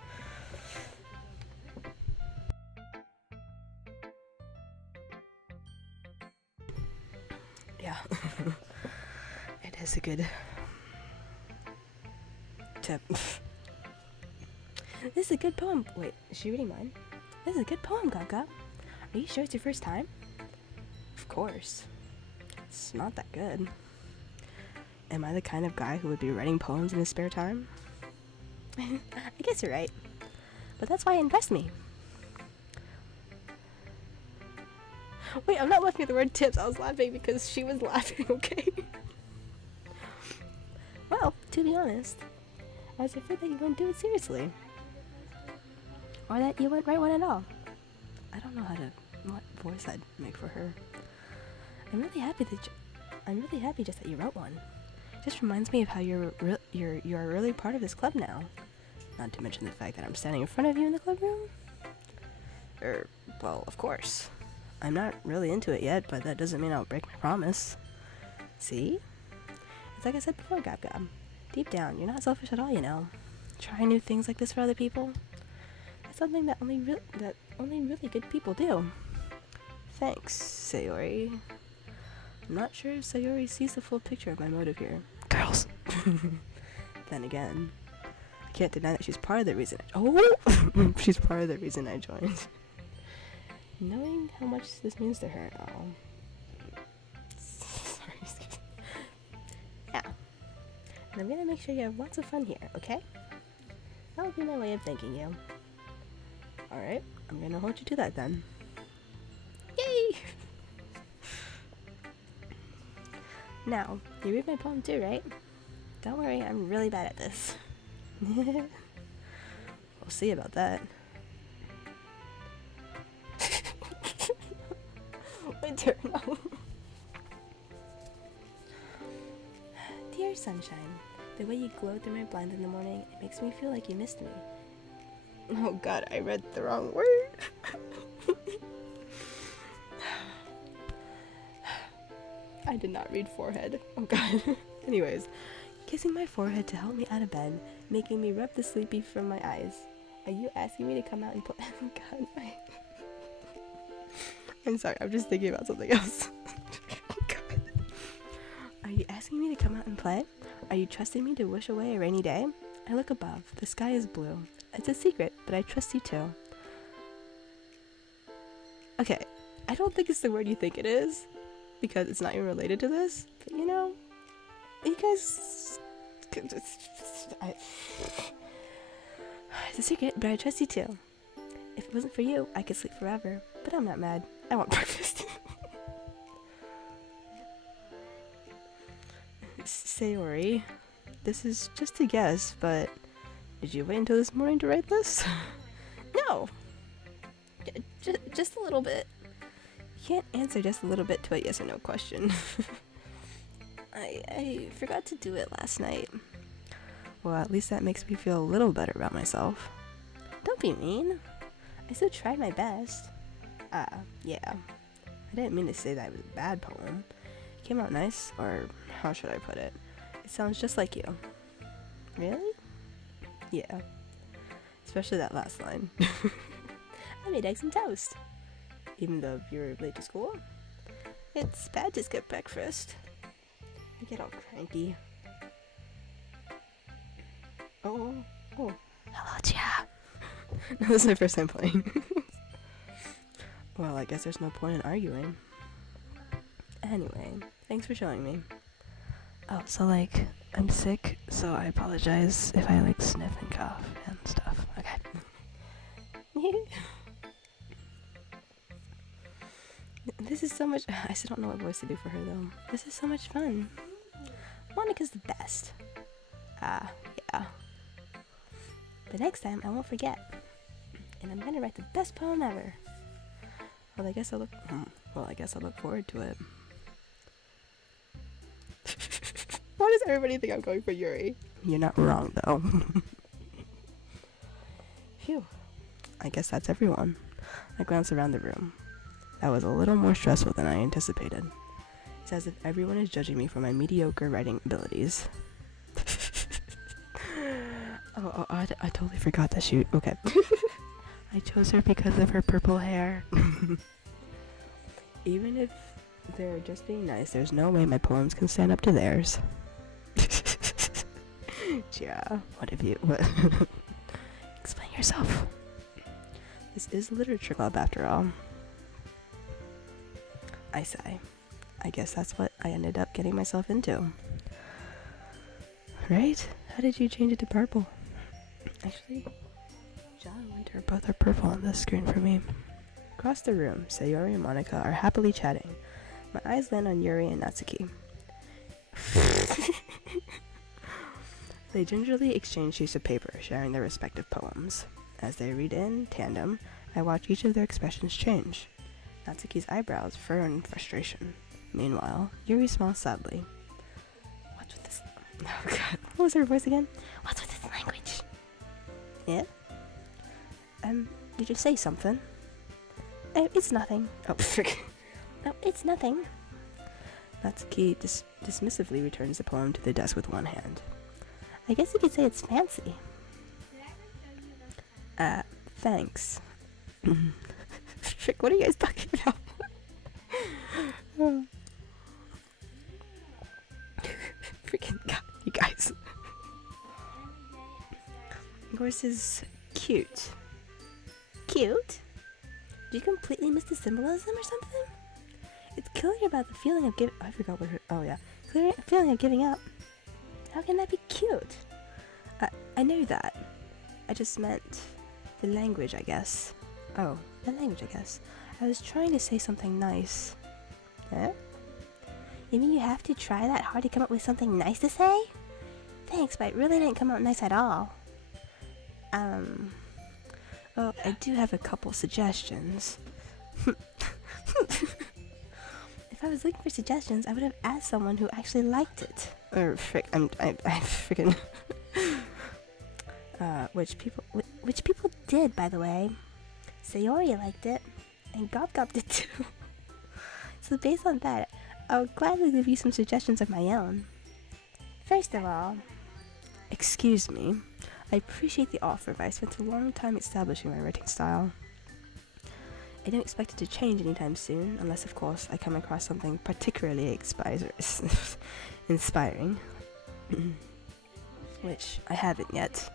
Yeah, it is a good tip. This is a good poem. Wait, is she reading mine? This is a good poem, Gaga. Are you sure it's your first time? Of course. It's not that good. Am I the kind of guy who would be writing poems in his spare time? I guess you're right. But that's why it impressed me. Wait, I'm not laughing at the word tips. I was laughing because she was laughing, okay? Well, to be honest, I was afraid that you wouldn't do it seriously. Or that you wouldn't write one at all. I don't know what voice I'd make for her. I'm really happy just that you wrote one. It just reminds me of how you're really part of this club now. Not to mention the fact that I'm standing in front of you in the club room. Well, of course. I'm not really into it yet, but that doesn't mean I'll break my promise. See? It's like I said before, Gab Gab. Deep down, you're not selfish at all, you know. Trying new things like this for other people. That's something that only really good people do. Thanks, Sayori. I'm not sure if Sayori sees the full picture of my motive here. Girls! Then again, I can't deny that she's part of the reason she's part of the reason I joined. Knowing how much this means to her, sorry, excuse me. Yeah. And I'm gonna make sure you have lots of fun here, okay? That would be my way of thanking you. Alright, I'm gonna hold you to that then. Yay! Now, you read my poem too, right? Don't worry, I'm really bad at this. We'll see about that. My turn. Dear sunshine, the way you glow through my blind in the morning, it makes me feel like you missed me. Oh god, I read the wrong word. I did not read forehead. Oh god. Anyways, kissing my forehead to help me out of bed, making me rub the sleepy from my eyes. Are you asking me to come out and play? Oh god, I'm sorry, I'm just thinking about something else. God. Are you asking me to come out and play? Are you trusting me to wish away a rainy day? I look above. The sky is blue. It's a secret, but I trust you too. Okay, I don't think it's the word you think it is, because it's not even related to this, but you know, you guys... It's a secret, but I trust you too. If it wasn't for you, I could sleep forever, but I'm not mad. I want breakfast. Sayori, this is just a guess, but did you wait until this morning to write this? No! Just a little bit. You can't answer just a little bit to a yes or no question. I forgot to do it last night. Well, at least that makes me feel a little better about myself. Don't be mean. I still tried my best. Yeah. I didn't mean to say that it was a bad poem. It came out nice, or how should I put it? It sounds just like you. Really? Yeah. Especially that last line. I made eggs and toast. Even though you're late to school? It's bad to skip breakfast. I get all cranky. Oh. Hello, Chia. No, this is my first time playing. Well, I guess there's no point in arguing. Anyway, thanks for showing me. Oh, so like, I'm sick, so I apologize if I like sniff and cough and stuff. Okay. This is so much. I still don't know what voice to do for her though. This is so much fun. Monica's the best. Yeah. But next time I won't forget. And I'm gonna write the best poem ever. Well, I guess I'll look forward to it. Why does everybody think I'm going for Yuri? You're not wrong though. Phew. I guess that's everyone. I glance around the room. That was a little more stressful than I anticipated. It's as if everyone is judging me for my mediocre writing abilities. I totally forgot that shoot. Okay. I chose her because of her purple hair. Even if they're just being nice, there's no way my poems can stand up to theirs. Yeah, what have you... What? Explain yourself. This is literature club after all. I sigh. I guess that's what I ended up getting myself into. Right? How did you change it to purple? Actually, John and Winter both are purple on this screen for me. Across the room, Sayori and Monica are happily chatting. My eyes land on Yuri and Natsuki. They gingerly exchange sheets of paper, sharing their respective poems. As they read in tandem, I watch each of their expressions change. Natsuki's eyebrows furrow in frustration. Meanwhile, Yuri smiles sadly. What's with this? Oh god, what was her voice again? What's with this language? Yeah? Did you say something? It's nothing. Oh, frick. No, it's nothing. Natsuki dismissively returns the poem to the desk with one hand. I guess you could say it's fancy. Thanks. Frick, what are you guys talking about? Freaking god, you guys. Yours is cute. Cute? Did you completely miss the symbolism or something? It's clearly about the feeling of giving... I forgot what her... Oh, yeah. Clearly feeling of giving up. How can that be cute? I knew that. I just meant the language, I guess. Oh, the language, I guess. I was trying to say something nice. Huh? You mean you have to try that hard to come up with something nice to say? Thanks, but it really didn't come out nice at all. Well, I do have a couple suggestions. If I was looking for suggestions, I would have asked someone who actually liked it. Or I freaking which people did, by the way. Sayori liked it, and Gob did too. So based on that, I would gladly give you some suggestions of my own. First of all, Excuse me. I appreciate the offer, but I spent a long time establishing my writing style. I don't expect it to change anytime soon, unless, of course, I come across something particularly inspiring. Which I haven't yet.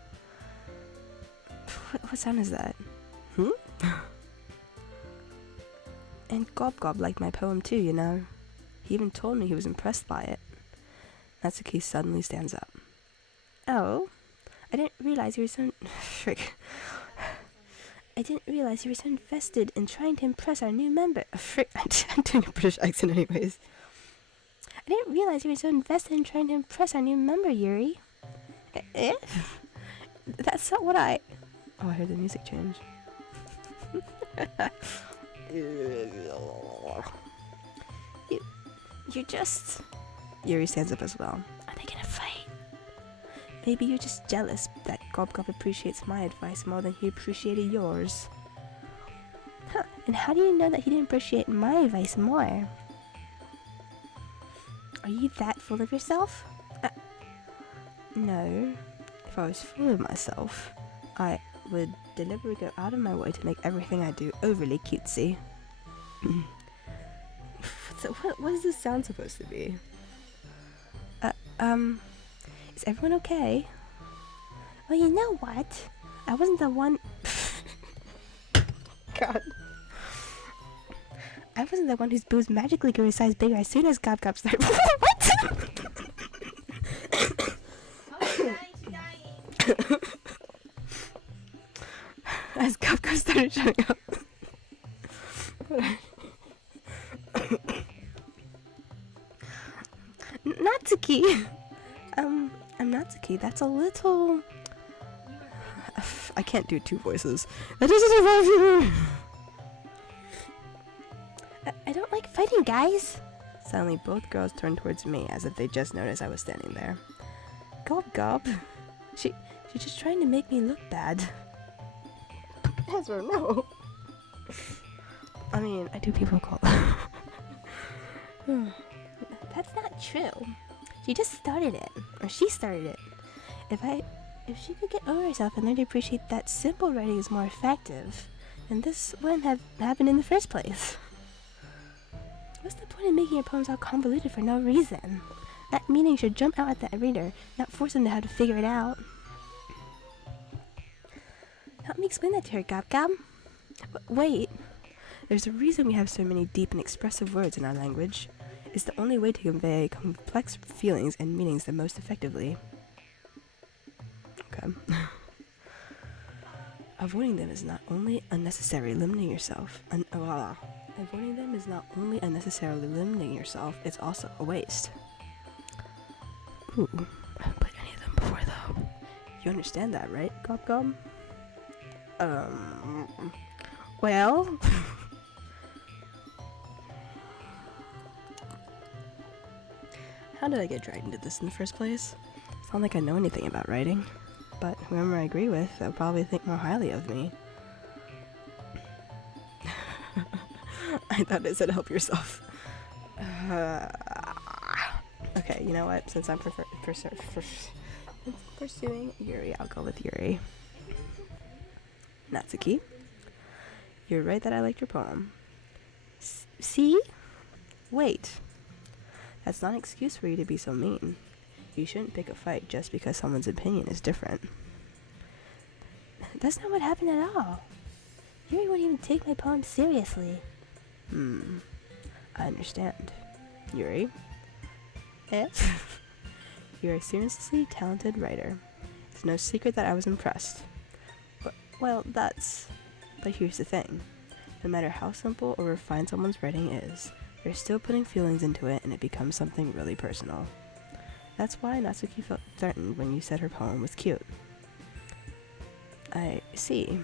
What sound is that? And Gob Gob liked my poem too, you know. He even told me he was impressed by it. Natsuki suddenly stands up. oh, I didn't realize you were so... Frick. I didn't realize you were so invested in trying to impress our new member. Frick, I'm doing a British accent anyways. I didn't realize you were so invested in trying to impress our new member, Yuri. Eh? That's not what I... Oh, I heard the music change. You're just... Yuri stands up as well. Are they gonna fight? Maybe you're just jealous that Gob Gob appreciates my advice more than he appreciated yours. Huh, and how do you know that he didn't appreciate my advice more? Are you that full of yourself? No. If I was full of myself, I would deliberately go out of my way to make everything I do overly cutesy. So what is this sound supposed to be? Is everyone okay? Well, you know what? I wasn't the one... God. I wasn't the one whose boobs magically grew a size bigger as soon as Gob Gob started... What? As Gob Gob started showing up. Natsuki! I'm Natsuki. That's a little... I can't do two voices. That doesn't survive you! I don't like fighting, guys. Suddenly, both girls turned towards me as if they just noticed I was standing there. Gob Gob. She's just trying to make me look bad. Ezra, no. I mean, I do people call. That's not true. She just started it. Or she started it. If she could get over herself and learn to appreciate that simple writing is more effective, then this wouldn't have happened in the first place. What's the point of making your poems all convoluted for no reason? That meaning should jump out at the reader, not force them to have to figure it out. Help me explain that to her, Gob Gob. Wait. There's a reason we have so many deep and expressive words in our language. It's the only way to convey complex feelings and meanings the most effectively. Okay. Avoiding them is not only unnecessary limiting yourself. Avoiding them is not only unnecessarily limiting yourself, it's also a waste. Ooh, I haven't played any of them before though. You understand that, right, Gob Gob? Well... How did I get dragged into this in the first place? It's not like I know anything about writing, but whoever I agree with, they'll probably think more highly of me. I thought it said help yourself. Okay, you know what? Since I'm pursuing Yuri, I'll go with Yuri. Natsuki, you're right that I liked your poem. See? Wait. That's not an excuse for you to be so mean. You shouldn't pick a fight just because someone's opinion is different. That's not what happened at all. Yuri wouldn't even take my poem seriously. I understand. Yuri? You're a seriously talented writer. It's no secret that I was impressed. But here's the thing. No matter how simple or refined someone's writing is, they're still putting feelings into it and it becomes something really personal. That's why Natsuki felt threatened when you said her poem was cute. I see.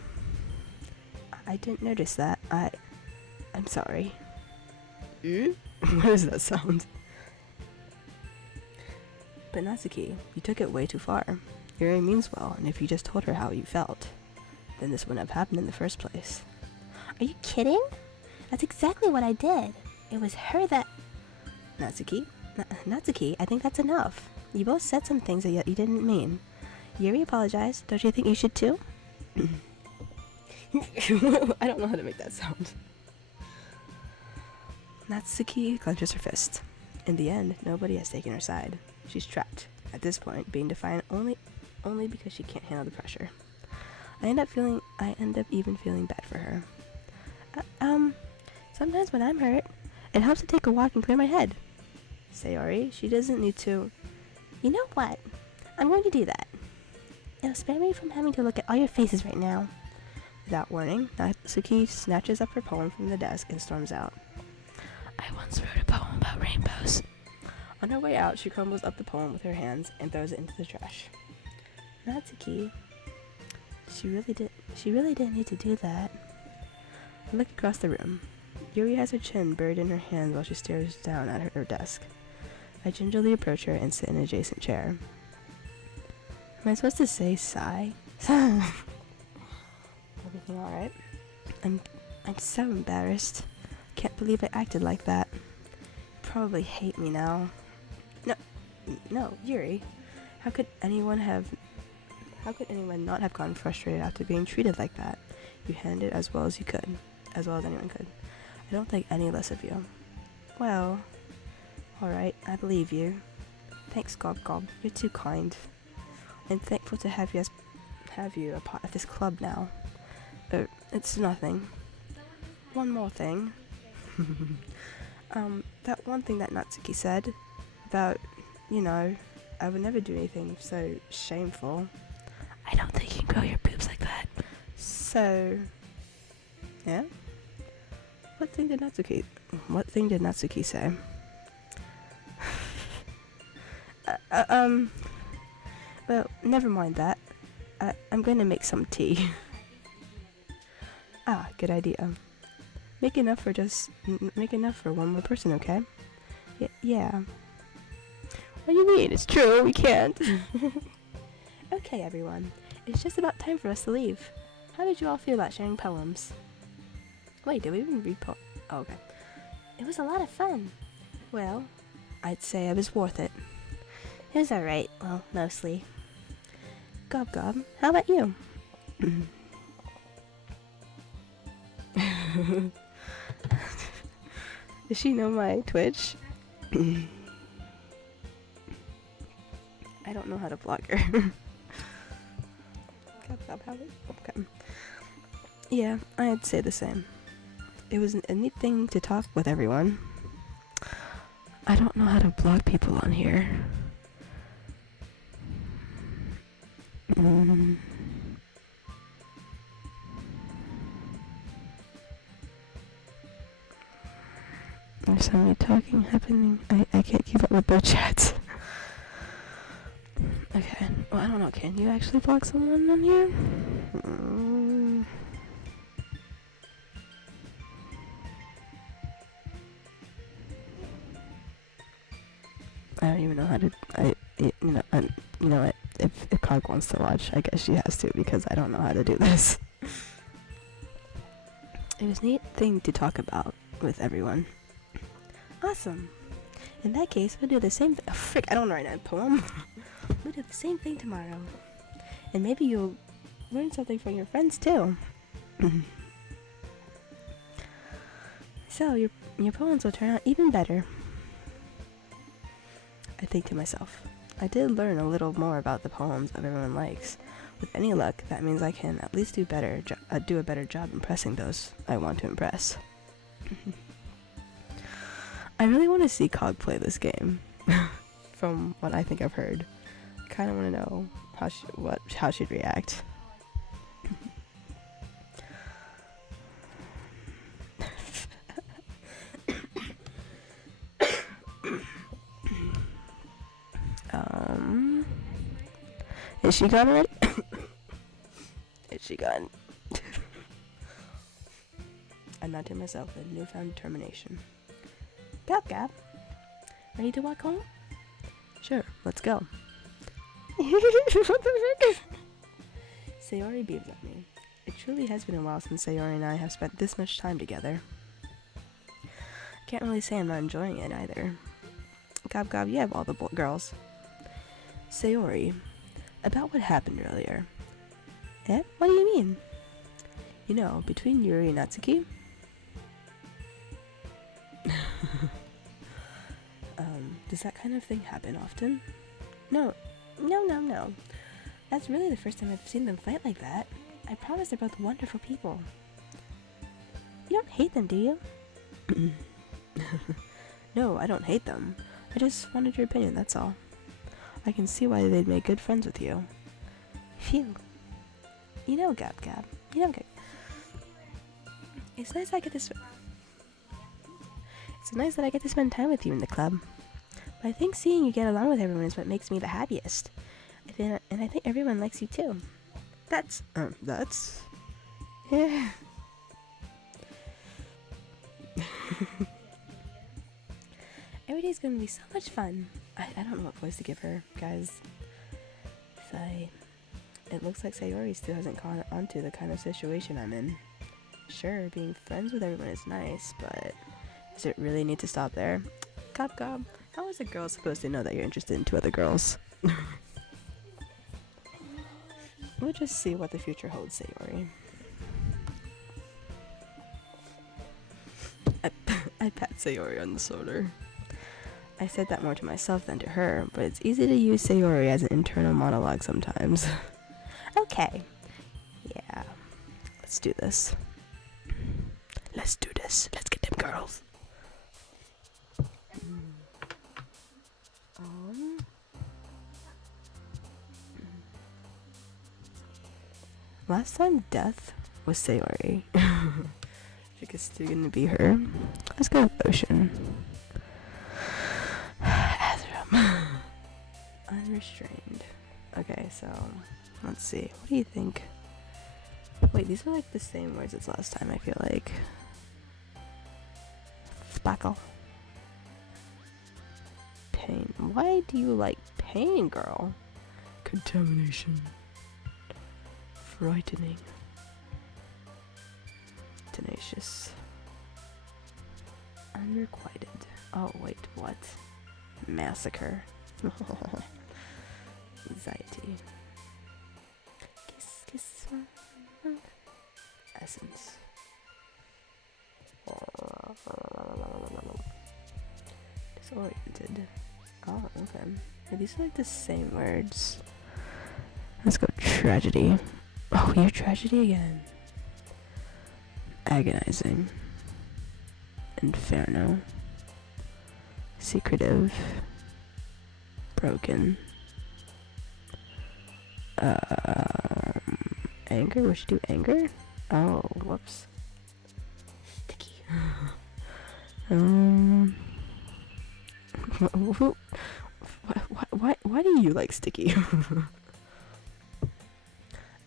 I didn't notice that. I'm sorry. What does that sound? But Natsuki, you took it way too far. Yuri means well, and if you just told her how you felt, then this wouldn't have happened in the first place. Are you kidding? That's exactly what I did. It was her that... Natsuki, I think that's enough. You both said some things that you didn't mean. Yuri apologized. Don't you think you should too? I don't know how to make that sound. Natsuki clenches her fist. In the end, nobody has taken her side. She's trapped, at this point, being defiant only because she can't handle the pressure. I end up even feeling bad for her. Sometimes when I'm hurt, it helps to take a walk and clear my head. Sayori, she doesn't need to. You know what? I'm going to do that. It'll spare me from having to look at all your faces right now. Without warning, Natsuki snatches up her poem from the desk and storms out. I once wrote a poem about rainbows. On her way out, she crumbles up the poem with her hands and throws it into the trash. Natsuki, she really didn't need to do that. I look across the room. Yuri has her chin buried in her hands while she stares down at her desk. I gingerly approach her and sit in an adjacent chair. Am I supposed to say sigh? Everything alright? I'm so embarrassed. Can't believe I acted like that. You probably hate me now. No, Yuri. How could anyone not have gotten frustrated after being treated like that? You handled it as well as anyone could. I don't think any less of you. Well, alright, I believe you. Thanks, Gob Gob. You're too kind. I'm thankful to have you a part of this club now. It's nothing. One more thing. That one thing that Natsuki said about, I would never do anything so shameful. I don't think you can grow your boobs like that. So, yeah? What thing did Natsuki say? Well, never mind that. I'm going to make some tea. Good idea. Make enough for one more person, okay? Yeah. What do you mean? It's true, we can't. Okay, everyone. It's just about time for us to leave. How did you all feel about sharing poems? Wait, did we even read Oh, okay. It was a lot of fun. Well, I'd say it was worth it. It was alright. Well, mostly. Gob Gob, how about you? Does she know my Twitch? I don't know how to block her. Okay. Yeah, I'd say the same. It was a neat thing to talk with everyone. I don't know how to block people on here. There's so many talking happening. I can't keep up with both chats. Okay. Well, I don't know. Can you actually block someone on here? I don't even know how to. You know what? If Cog wants to watch, I guess she has to because I don't know how to do this. It was a neat thing to talk about with everyone. Awesome. In that case, we'll do the same thing. Oh, frick, I don't write a poem. We'll do the same thing tomorrow. And maybe you'll learn something from your friends too. So your poems will turn out even better. I think to myself, I did learn a little more about the poems everyone likes. With any luck, that means I can at least do a better job impressing those I want to impress. I really want to see Cog play this game. From what I think I've heard, I kind of want to know how she'd react. Is she gone already? Is she gone? I nod to myself with newfound determination. Gab Gab, ready to walk home? Sure, let's go. What the frick? Sayori beams at me. It truly has been a while since Sayori and I have spent this much time together. I can't really say I'm not enjoying it either. Gab Gab, you have all the girls. Sayori, about what happened earlier. Eh? What do you mean? You know, between Yuri and Natsuki? Does that kind of thing happen often? No. That's really the first time I've seen them fight like that. I promise they're both wonderful people. You don't hate them, do you? No, I don't hate them. I just wanted your opinion, that's all. I can see why they'd make good friends with you. Phew. You know, Gab. It's nice I get to It's nice that I get to spend time with you in the club. But I think seeing you get along with everyone is what makes me the happiest. And I think everyone likes you too. That's... Yeah. Every day's gonna be so much fun. I don't know what voice to give her, guys. It looks like Sayori still hasn't caught on to the kind of situation I'm in. Sure, being friends with everyone is nice, but does it really need to stop there? Gob, how is a girl supposed to know that you're interested in two other girls? We'll just see what the future holds, Sayori. I pat Sayori on the shoulder. I said that more to myself than to her, but it's easy to use Sayori as an internal monologue sometimes. Okay. Yeah. Let's do this. Let's get them girls. Last time Death was Sayori. It's still gonna be her. Let's go with Ocean. Azram. Unrestrained. Okay, so let's see. What do you think? Wait, these are like the same words as last time, I feel like. Spackle. Pain. Why do you like pain, girl? Contamination. Frightening. Tenacious. Unrequited. Oh, wait, what? Massacre. Anxiety. Kiss. Essence. Disoriented. Oh, okay. These are like the same words. Let's go tragedy. Oh, you're tragedy again. Agonizing. Inferno. Secretive. Broken. Anger? We should do anger? Oh, whoops. Sticky. Why do you like sticky?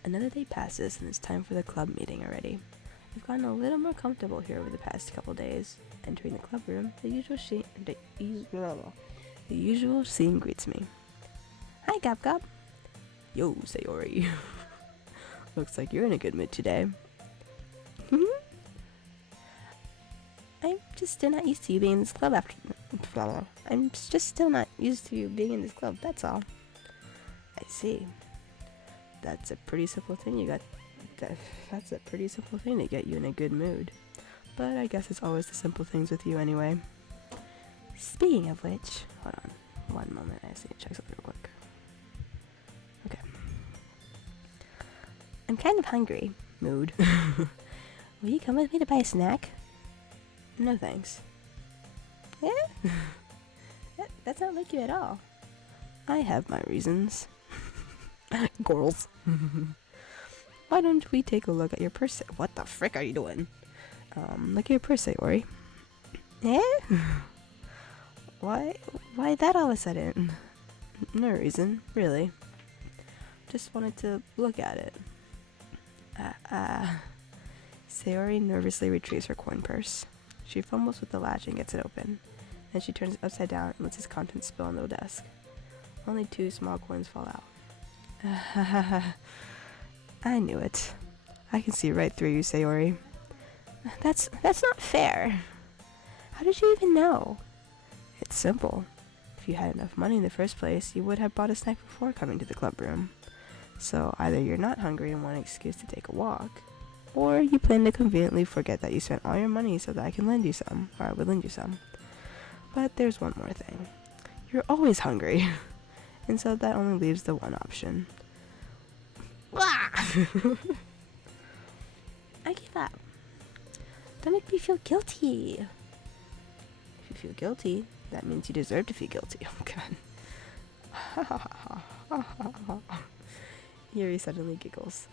Another day passes and it's time for the club meeting already. I've gotten a little more comfortable here over the past couple days. Entering the club room, the usual scene greets me. Hi, Gab. Yo, Sayori. Looks like you're in a good mood today. I'm just still not used to you being in this club that's all. I see. That's a pretty simple thing that's a pretty simple thing to get you in a good mood. But I guess it's always the simple things with you anyway. Speaking of which, hold on one moment, I just need to check something real quick. Okay. I'm kind of hungry. Mood. Will you come with me to buy a snack? No thanks. Yeah? That's not like you at all. I have my reasons. Girls. Why don't we take a look at your purse? What the frick are you doing? Look at your purse, Sayori. Yeah? Why that all of a sudden? No reason, really. Just wanted to look at it. Sayori nervously retrieves her coin purse. She fumbles with the latch and gets it open. Then she turns it upside down and lets its contents spill on the desk. Only 2 small coins fall out. I knew it. I can see right through you, Sayori. That's not fair. How did you even know? It's simple. if you had enough money in the first place, you would have bought a snack before coming to the club room. So either you're not hungry and want an excuse to take a walk, or you plan to conveniently forget that you spent all your money so that I can lend you some, or I would lend you some. But there's one more thing. You're always hungry, and so that only leaves the one option. I give up. Don't make me feel guilty. If you feel guilty, that means you deserve to feel guilty. Oh god. Yuri suddenly giggles.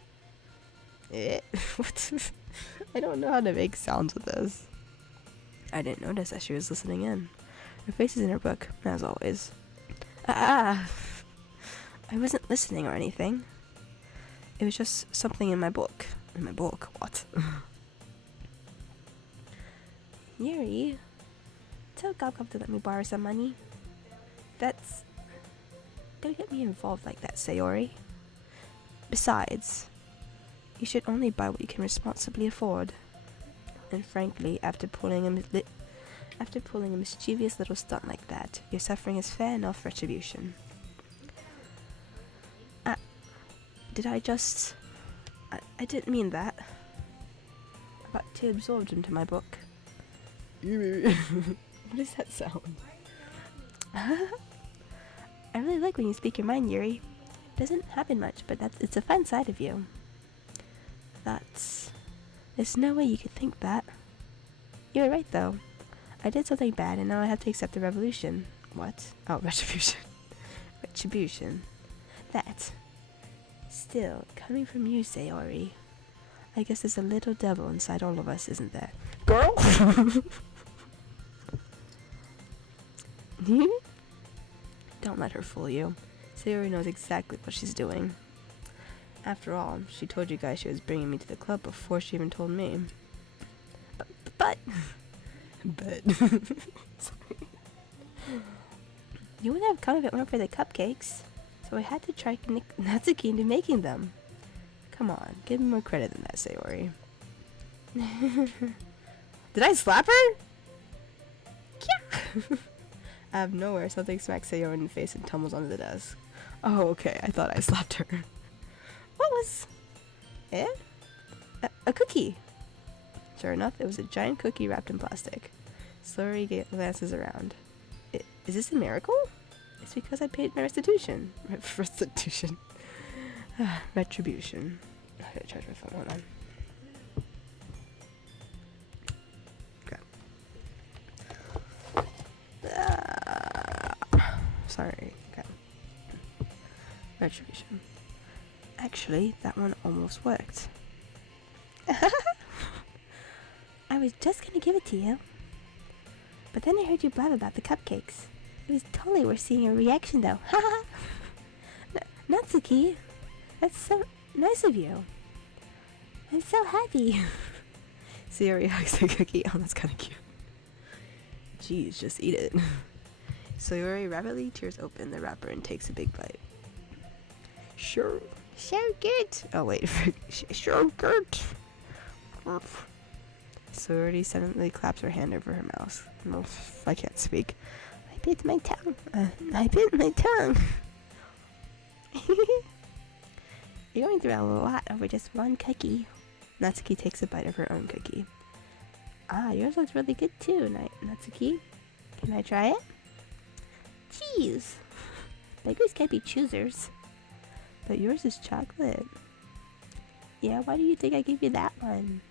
What? I don't know how to make sounds with this. I didn't notice that she was listening in. Her face is in her book, as always. I wasn't listening or anything. It was just something in my book. In my book? What? Yuri, tell Gobgob to let me borrow some money. Don't get me involved like that, Sayori. Besides, you should only buy what you can responsibly afford. And frankly, after pulling a mischievous little stunt like that, your suffering is fair enough retribution. I didn't mean that. I got too absorbed into my book. What does that sound? I really like when you speak your mind, Yuri. It doesn't happen much, but it's a fun side of you. There's no way you could think that. You were right, though. I did something bad, and now I have to accept the revolution. What? Oh, retribution. Retribution. That. Still, coming from you, Sayori. I guess there's a little devil inside all of us, isn't there? Girl! Don't let her fool you. Sayori knows exactly what she's doing. After all, she told you guys she was bringing me to the club before she even told me. But... Sorry. You wouldn't have come if it weren't for the cupcakes. So I had to try Natsuki into making them. Come on, give me more credit than that, Sayori. Did I slap her? Yeah. Out of nowhere, something smacks Sayori in the face and tumbles onto the desk. Oh, okay, I thought I slapped her. What was... A cookie. Sure enough, it was a giant cookie wrapped in plastic. Slurry glances around. Is this a miracle? It's because I paid my restitution. Restitution. Retribution. I gotta charge my phone, hold on. Okay. Sorry. Okay. Retribution. Actually, that one almost worked. I was just gonna give it to you. But then I heard you blab about the cupcakes. It was totally worth seeing your reaction, though. Haha! Natsuki, that's so nice of you. I'm so happy. Sayori hugs the cookie. Oh, that's kind of cute. Jeez, just eat it. Sayori rapidly tears open the wrapper and takes a big bite. Sure good. Oh wait, sure good. Sayori suddenly claps her hand over her mouth. I can't speak. I bit my tongue. You're going through a lot over just one cookie. Natsuki takes a bite of her own cookie. Ah, yours looks really good too, Natsuki. Can I try it? Jeez. Beggars can't be choosers. But yours is chocolate. Yeah, why do you think I gave you that one?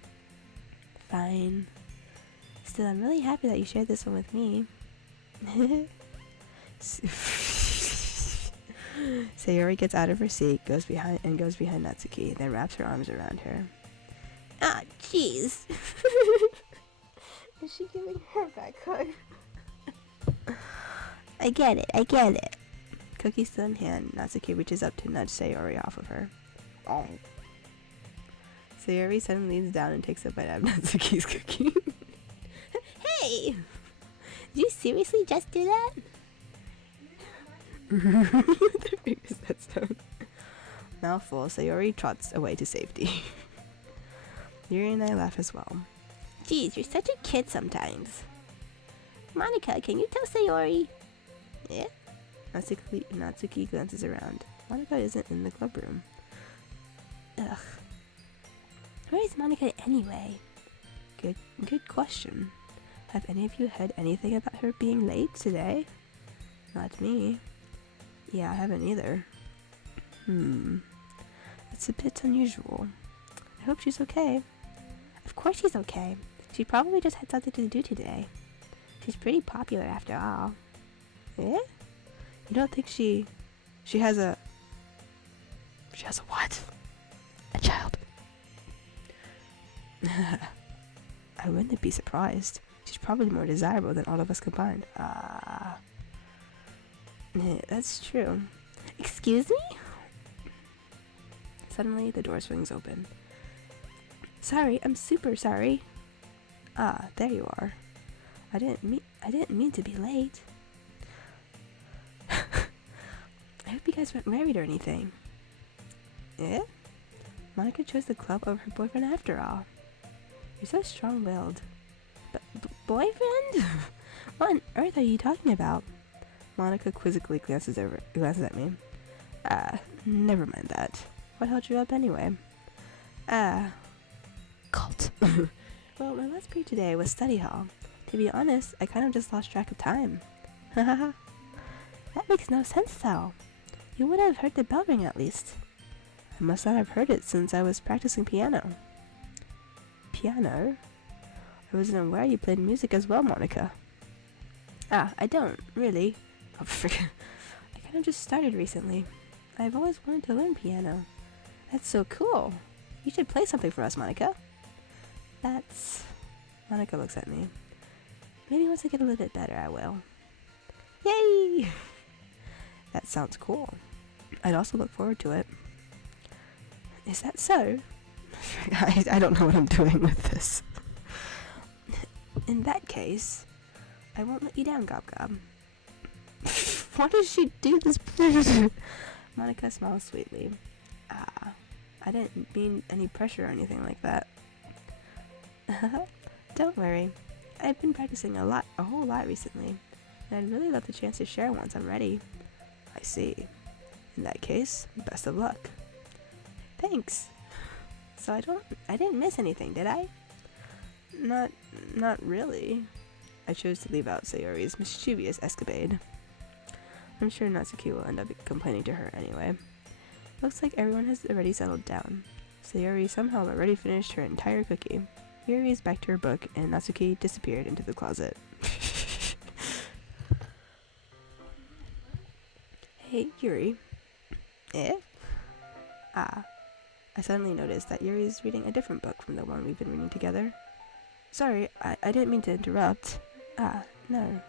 Fine. Still, I'm really happy that you shared this one with me. Sayori gets out of her seat, goes behind Natsuki, then wraps her arms around her. Ah, jeez. Is she giving her a back hug? I get it. Cookie still in hand, Natsuki reaches up to nudge Sayori off of her. Oh. Sayori suddenly leans down and takes a bite out of Natsuki's cookie. Hey! Did you seriously just do that? The biggest that sound. Mouthful, Sayori trots away to safety. Yuri and I laugh as well. Geez, you're such a kid sometimes. Monica, can you tell Sayori? Eh? Natsuki glances around. Monica isn't in the club room. Ugh. Where is Monica anyway? Good question. Have any of you heard anything about her being late today? Not me. Yeah, I haven't either. It's a bit unusual. I hope she's okay. Of course she's okay. She probably just had something to do today. She's pretty popular after all. Eh? You don't think she has a... She has a what? A child. I wouldn't be surprised. She's probably more desirable than all of us combined. That's true. Excuse me? Suddenly, the door swings open. Sorry, I'm super sorry. Ah, there you are. I didn't mean to be late. I hope you guys weren't married or anything. Eh? Monica chose the club over her boyfriend after all. You're so strong-willed. But boyfriend? What on earth are you talking about? Monica quizzically glances at me. Never mind that. What held you up anyway? Cult. Well, my last period today was study hall. To be honest, I kind of just lost track of time. Hahaha. That makes no sense though. You would have heard the bell ring at least. I must not have heard it since I was practicing piano. Piano? I wasn't aware you played music as well, Monica. I don't, really. Oh, frick. I kind of just started recently. I've always wanted to learn piano. That's so cool. You should play something for us, Monica. That's... Monica looks at me. Maybe once I get a little bit better, I will. Yay! That sounds cool. I'd also look forward to it. Is that so? I don't know what I'm doing with this. In that case, I won't let you down, Gob Gob. Why does she do this? Monica smiles sweetly. I didn't mean any pressure or anything like that. Don't worry. I've been practicing a whole lot recently, and I'd really love the chance to share once I'm ready. I see. In that case, best of luck. Thanks. So I didn't miss anything, did I? Not really. I chose to leave out Sayori's mischievous escapade. I'm sure Natsuki will end up complaining to her anyway. Looks like everyone has already settled down. Sayori somehow already finished her entire cookie. Yuri is back to her book, and Natsuki disappeared into the closet. Hey, Yuri. Eh? I suddenly noticed that Yuri is reading a different book from the one we've been reading together. Sorry, I didn't mean to interrupt. No.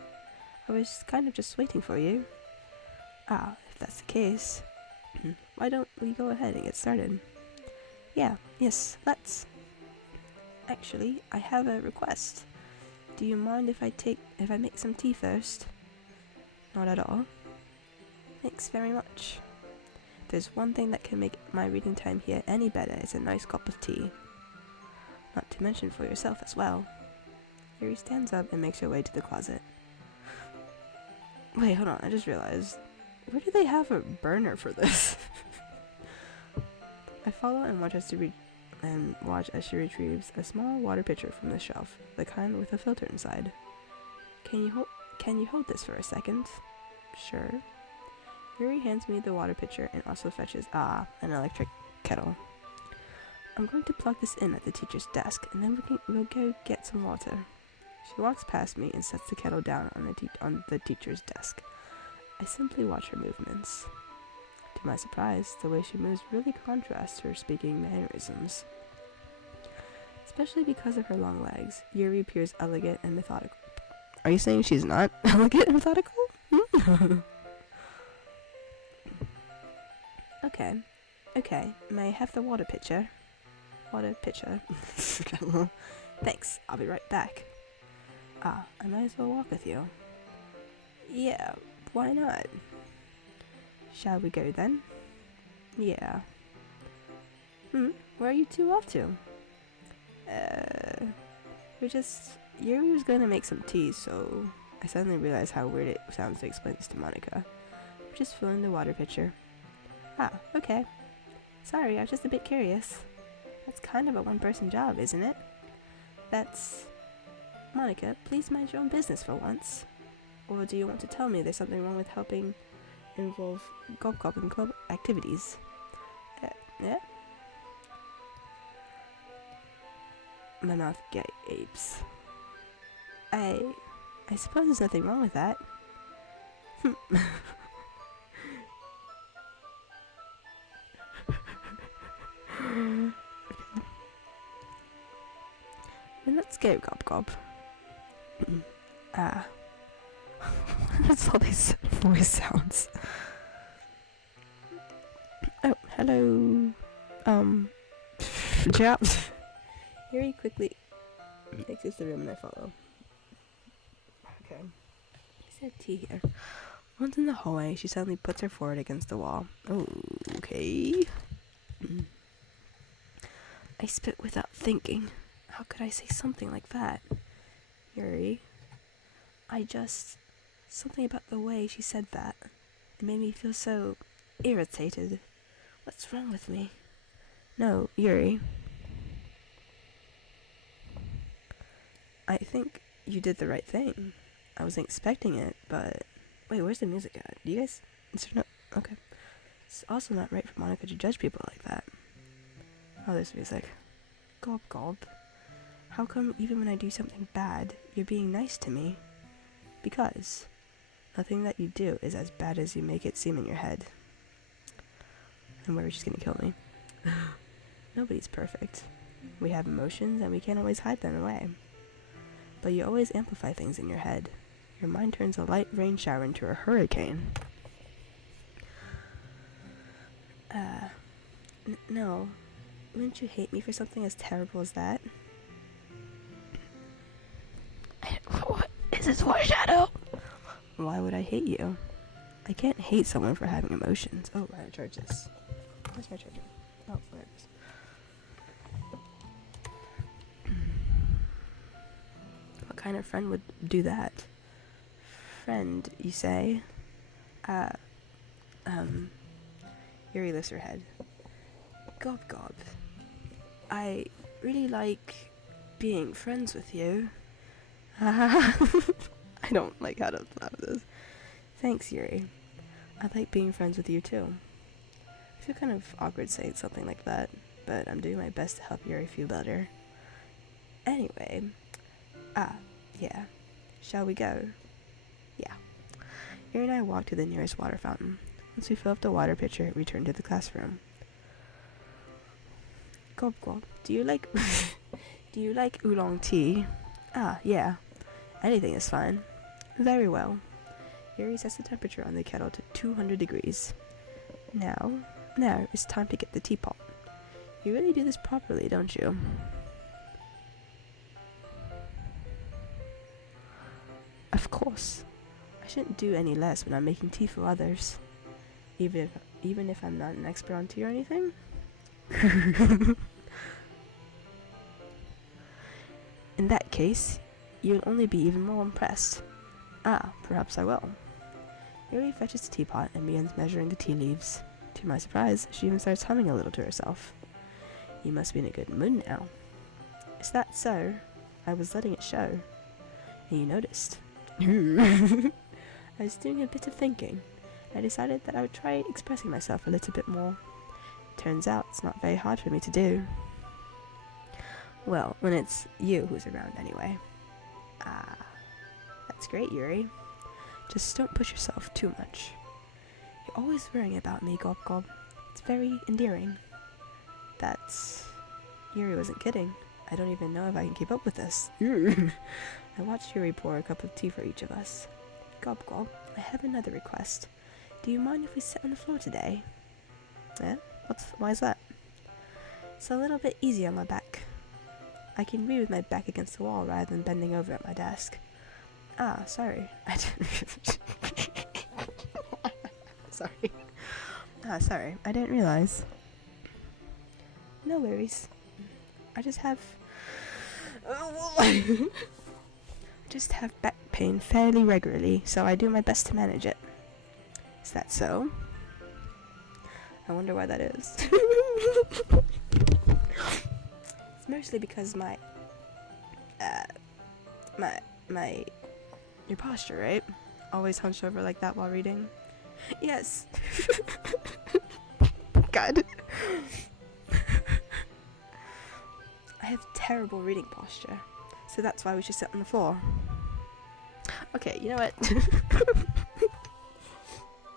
I was kind of just waiting for you. If that's the case, why don't we go ahead and get started? Yes, let's. Actually, I have a request. Do you mind if I make some tea first? Not at all. Thanks very much. There's one thing that can make my reading time here any better, it's a nice cup of tea. Not to mention for yourself as well. Yuri stands up and makes her way to the closet. Wait, hold on, I just realized. Where do they have a burner for this? I follow and watch as she retrieves a small water pitcher from the shelf, the kind with a filter inside. Can you hold this for a second? Sure. Yuri hands me the water pitcher and also fetches an electric kettle. I'm going to plug this in at the teacher's desk, and then we'll go get some water. She walks past me and sets the kettle down on the teacher's desk. I simply watch her movements. To my surprise, the way she moves really contrasts her speaking mannerisms. Especially because of her long legs, Yuri appears elegant and methodical. Are you saying she's not elegant and methodical? Okay, may I have the water pitcher? Water pitcher. Thanks, I'll be right back. I might as well walk with you. Yeah, why not? Shall we go then? Yeah. Where are you two off to? Yuri was gonna make some tea, so I suddenly realized how weird it sounds to explain this to Monica. We're just filling the water pitcher. Ah, okay. Sorry, I was just a bit curious. That's kind of a one-person job, isn't it? That's... Monica, please mind your own business for once. Or do you want to tell me there's something wrong with helping involve Gob Gob and club activities? Yeah? My mouth gapes. I suppose there's nothing wrong with that. Then let's go, Gob Gob. What's all these voice sounds? Oh, hello. Chap. Yuri quickly exits the room and I follow. Okay. He said tea here. Once in the hallway, she suddenly puts her forehead against the wall. Oh, okay. I spit without thinking. How could I say something like that? Yuri. Something about the way she said that. It made me feel so irritated. What's wrong with me? No, Yuri. I think you did the right thing. I wasn't expecting it, but... Wait, where's the music at? Do you guys... Okay. It's also not right for Monica to judge people like that. Oh, there's music. Gob Gob. How come even when I do something bad, you're being nice to me? Because nothing that you do is as bad as you make it seem in your head. And where she's gonna kill me. Nobody's perfect. We have emotions and we can't always hide them away. But you always amplify things in your head. Your mind turns a light rain shower into a hurricane. No. Wouldn't you hate me for something as terrible as that? What is this foreshadow? Why would I hate you? I can't hate someone for having emotions. Oh, I gotta charge this. Where's my charger? Oh, there it is. What kind of friend would do that? Friend, you say? Yuri lifts her head. Gob Gob. I really like being friends with you. I don't like how to laugh at this. Thanks, Yuri. I like being friends with you too. I feel kind of awkward saying something like that, but I'm doing my best to help Yuri feel better. Anyway, yeah. Shall we go? Yeah. Yuri and I walk to the nearest water fountain. Once we fill up the water pitcher, we return to the classroom. Gob Gob, do you like oolong tea? Yeah. Anything is fine. Very well. Yuri sets the temperature on the kettle to 200 degrees. Now, it's time to get the teapot. You really do this properly, don't you? Of course. I shouldn't do any less when I'm making tea for others. Even if I'm not an expert on tea or anything? In that case, you'll only be even more impressed. Perhaps I will. Yuri fetches the teapot and begins measuring the tea leaves. To my surprise, she even starts humming a little to herself. You must be in a good mood now. Is that so? I was letting it show. And you noticed. I was doing a bit of thinking. I decided that I would try expressing myself a little bit more. Turns out it's not very hard for me to do. Well, when it's you who's around anyway. That's great, Yuri. Just don't push yourself too much. You're always worrying about me, Gob Gob. It's very endearing. Yuri wasn't kidding. I don't even know if I can keep up with this. I watched Yuri pour a cup of tea for each of us. Gob Gob, I have another request. Do you mind if we sit on the floor today? Yeah? Why is that? It's a little bit easier on my back. I can read with my back against the wall rather than bending over at my desk. Sorry. I didn't... Sorry. Sorry. I didn't realize. No worries. I just have back pain fairly regularly, so I do my best to manage it. Is that so? I wonder why that is. It's mostly because your posture, right? Always hunched over like that while reading? Yes. God. I have terrible reading posture, so that's why we should sit on the floor. Okay, you know what?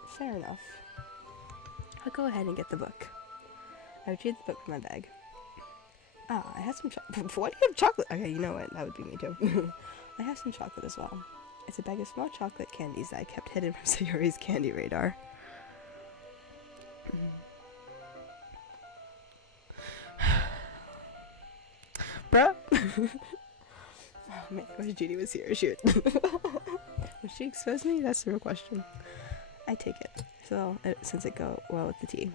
Fair enough. I'll go ahead and get the book. I retrieve the book from my bag. Ah, I have some chocolate. Why do you have chocolate? Okay, you know what? That would be me too. I have some chocolate as well. It's a bag of small chocolate candies that I kept hidden from Sayori's candy radar. Bruh. Oh man, I wish Judy was here. Shoot. Would she expose me? That's the real question. I take it. So, since it go well with the tea.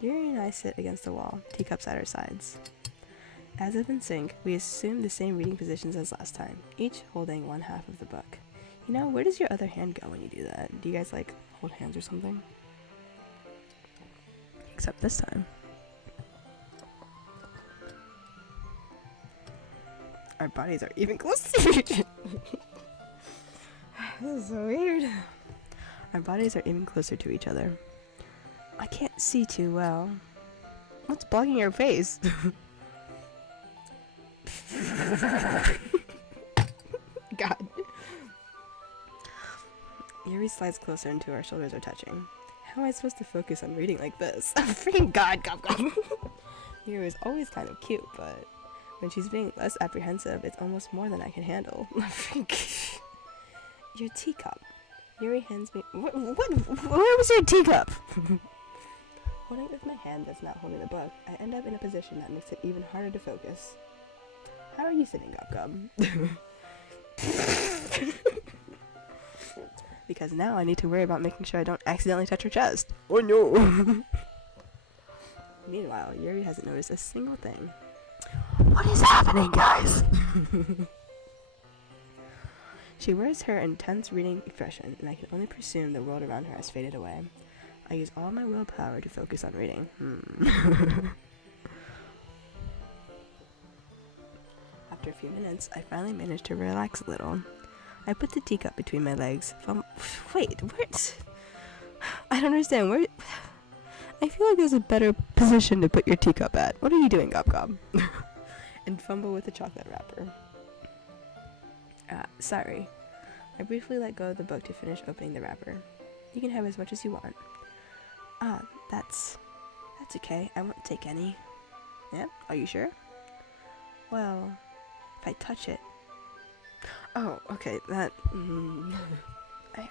Yuri and I sit against the wall, teacups at our sides. As if in sync, we assume the same reading positions as last time, each holding one half of the book. You know, where does your other hand go when you do that? Do you guys, like, hold hands or something? Except this time. Our bodies are even closer to each other. This is so weird. Our bodies are even closer to each other. I can't see too well. What's blocking your face? God. Yuri slides closer until our shoulders are touching. How am I supposed to focus on reading like this? Freaking God, Gop Gop. Yuri is always kind of cute, but when she's being less apprehensive, it's almost more than I can handle. Your teacup. Yuri hands me. What? Where was your teacup? Holding it with my hand that's not holding the book, I end up in a position that makes it even harder to focus. How are you sitting, Gop Gop? Because now I need to worry about making sure I don't accidentally touch her chest. Oh no! Meanwhile, Yuri hasn't noticed a single thing. What is happening, guys? She wears her intense reading expression, and I can only presume the world around her has faded away. I use all my willpower to focus on reading. After a few minutes, I finally manage to relax a little. I put the teacup between my legs. Wait, where? I don't understand. Where? I feel like there's a better position to put your teacup at. What are you doing, Gop Gop? And fumble with the chocolate wrapper. Sorry. I briefly let go of the book to finish opening the wrapper. You can have as much as you want. That's okay. I won't take any. Yeah? Are you sure? Well, if I touch it. Oh, okay, that.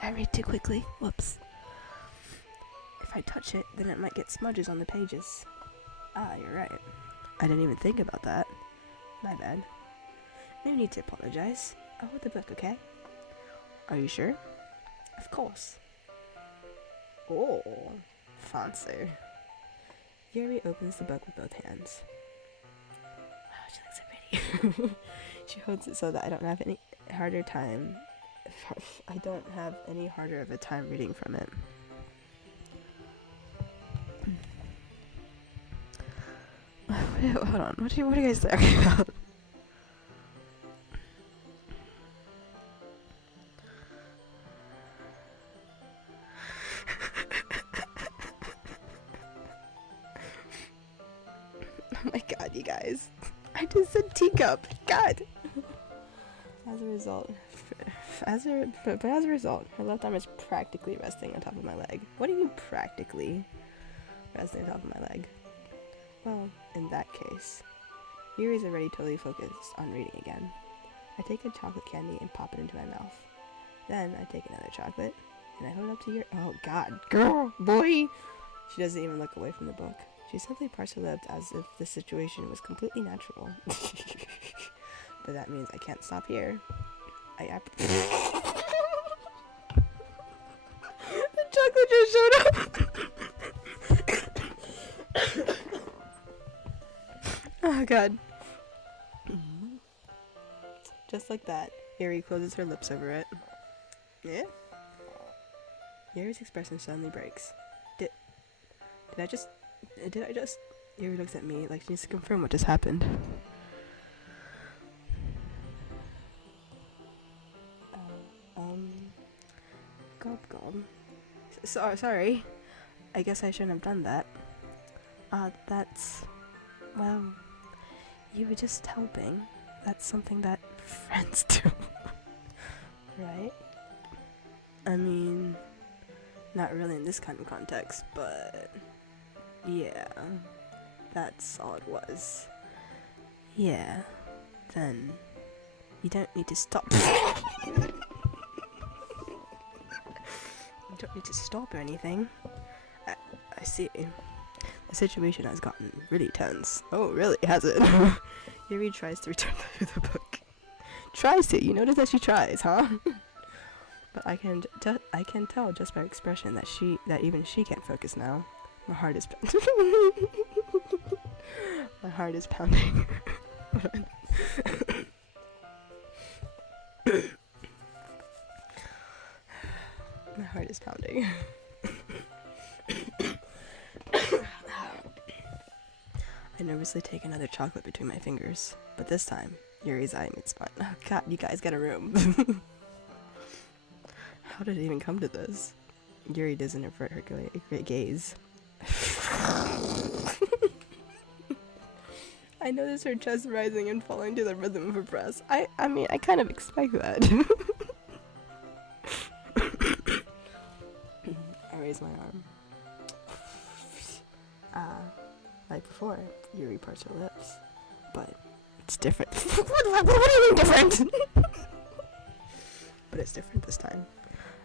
I read too quickly. Whoops. If I touch it, then it might get smudges on the pages. You're right. I didn't even think about that. My bad. No need to apologize. I'll hold the book, okay? Are you sure? Of course. Oh, fancy. Yuri opens the book with both hands. Wow, she looks so pretty. She holds it so that I don't have any harder of a time reading from it. Hold on, what are you guys talking about? Oh my god, you guys. I just said teacup. God. As a result, her left arm is practically resting on top of my leg. What do you mean practically resting on top of my leg? Well, in that case, Yuri's already totally focused on reading again. I take a chocolate candy and pop it into my mouth. Then I take another chocolate and I hold it up to Yuri. Oh god, girl, boy! She doesn't even look away from the book. She simply parts her lips as if the situation was completely natural. But that means I can't stop here. The chocolate just showed up! Oh god. Just like that, Yuri closes her lips over it. Yeah? Yuri's expression suddenly breaks. Did I just... Yuri looks at me like she needs to confirm what just happened. Gob. Sorry. I guess I shouldn't have done that. Well, you were just helping. That's something that friends do. Right? I mean, not really in this kind of context, but yeah, that's all it was. Yeah, then you don't need to stop. You don't need to stop or anything. I see. The situation has gotten really tense. Oh, really, has it? Yuri tries to return the book. Tries to. You notice that she tries, huh? But I can tell just by her expression that even she can't focus now. My heart is my heart is pounding. My heart is pounding. I nervously take another chocolate between my fingers, but this time, Yuri's eyeing its spine. Oh god, you guys get a room. How did it even come to this? Yuri doesn't avert her great gaze. I notice her chest rising and falling to the rhythm of her breath. I mean, I kind of expect that. I raise my arm. Like before, Yuri parts her lips. But it's different. What do you mean different? But it's different this time.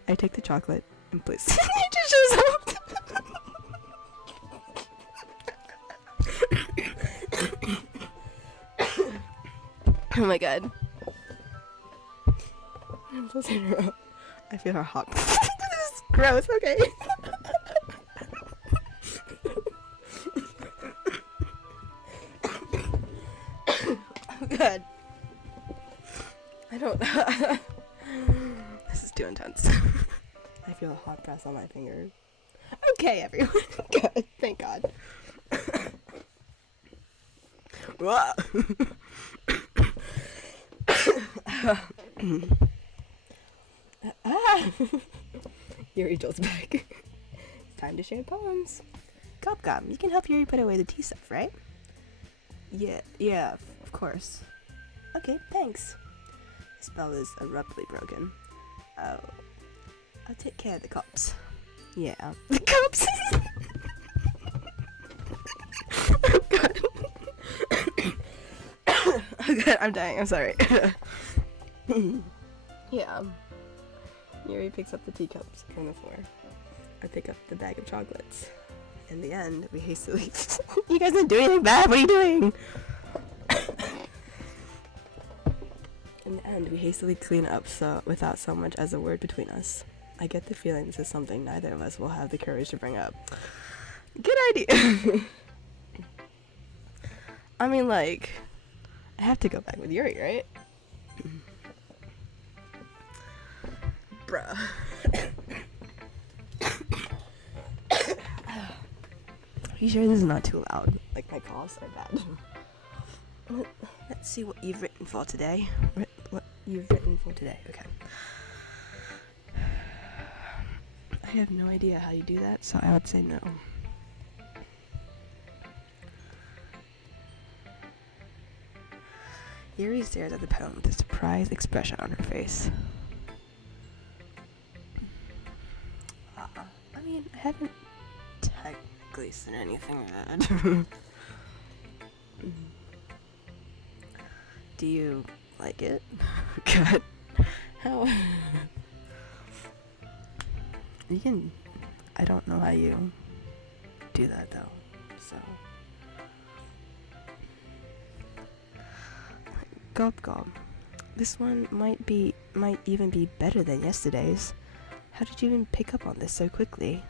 I take the chocolate and place it just shows up. Oh my god. I'm placing her up. I feel her hot. This is gross, okay. Oh god. I don't. This is too intense. I feel a hot press on my fingers. Okay, everyone. Good. Thank God. Yuri jolts back. It's time to share poems. Gum, you can help Yuri put away the tea stuff, right? Yeah, of course. Okay, thanks. The spell is abruptly broken. I'll take care of the cops. Yeah. The cops? Oh god. Oh god, I'm dying, I'm sorry. Yeah. Yuri picks up the teacups from the floor. I pick up the bag of chocolates. In the end, we hastily... You guys didn't do anything bad, what are you doing? In the end, we hastily clean up without so much as a word between us. I get the feeling this is something neither of us will have the courage to bring up. Good idea! I mean, like, I have to go back with Yuri, right? Bruh. Are you sure this is not too loud? Like, my coughs are bad. Let's see what you've written for today. What you've written for today, okay. I have no idea how you do that, so I would say no. Yuri stares at the poem with a surprised expression on her face. I mean, I haven't technically said anything bad. Do you like it? God. How? You can... I don't know how you do that, though, so... Gob. This one might even be better than yesterday's. How did you even pick up on this so quickly?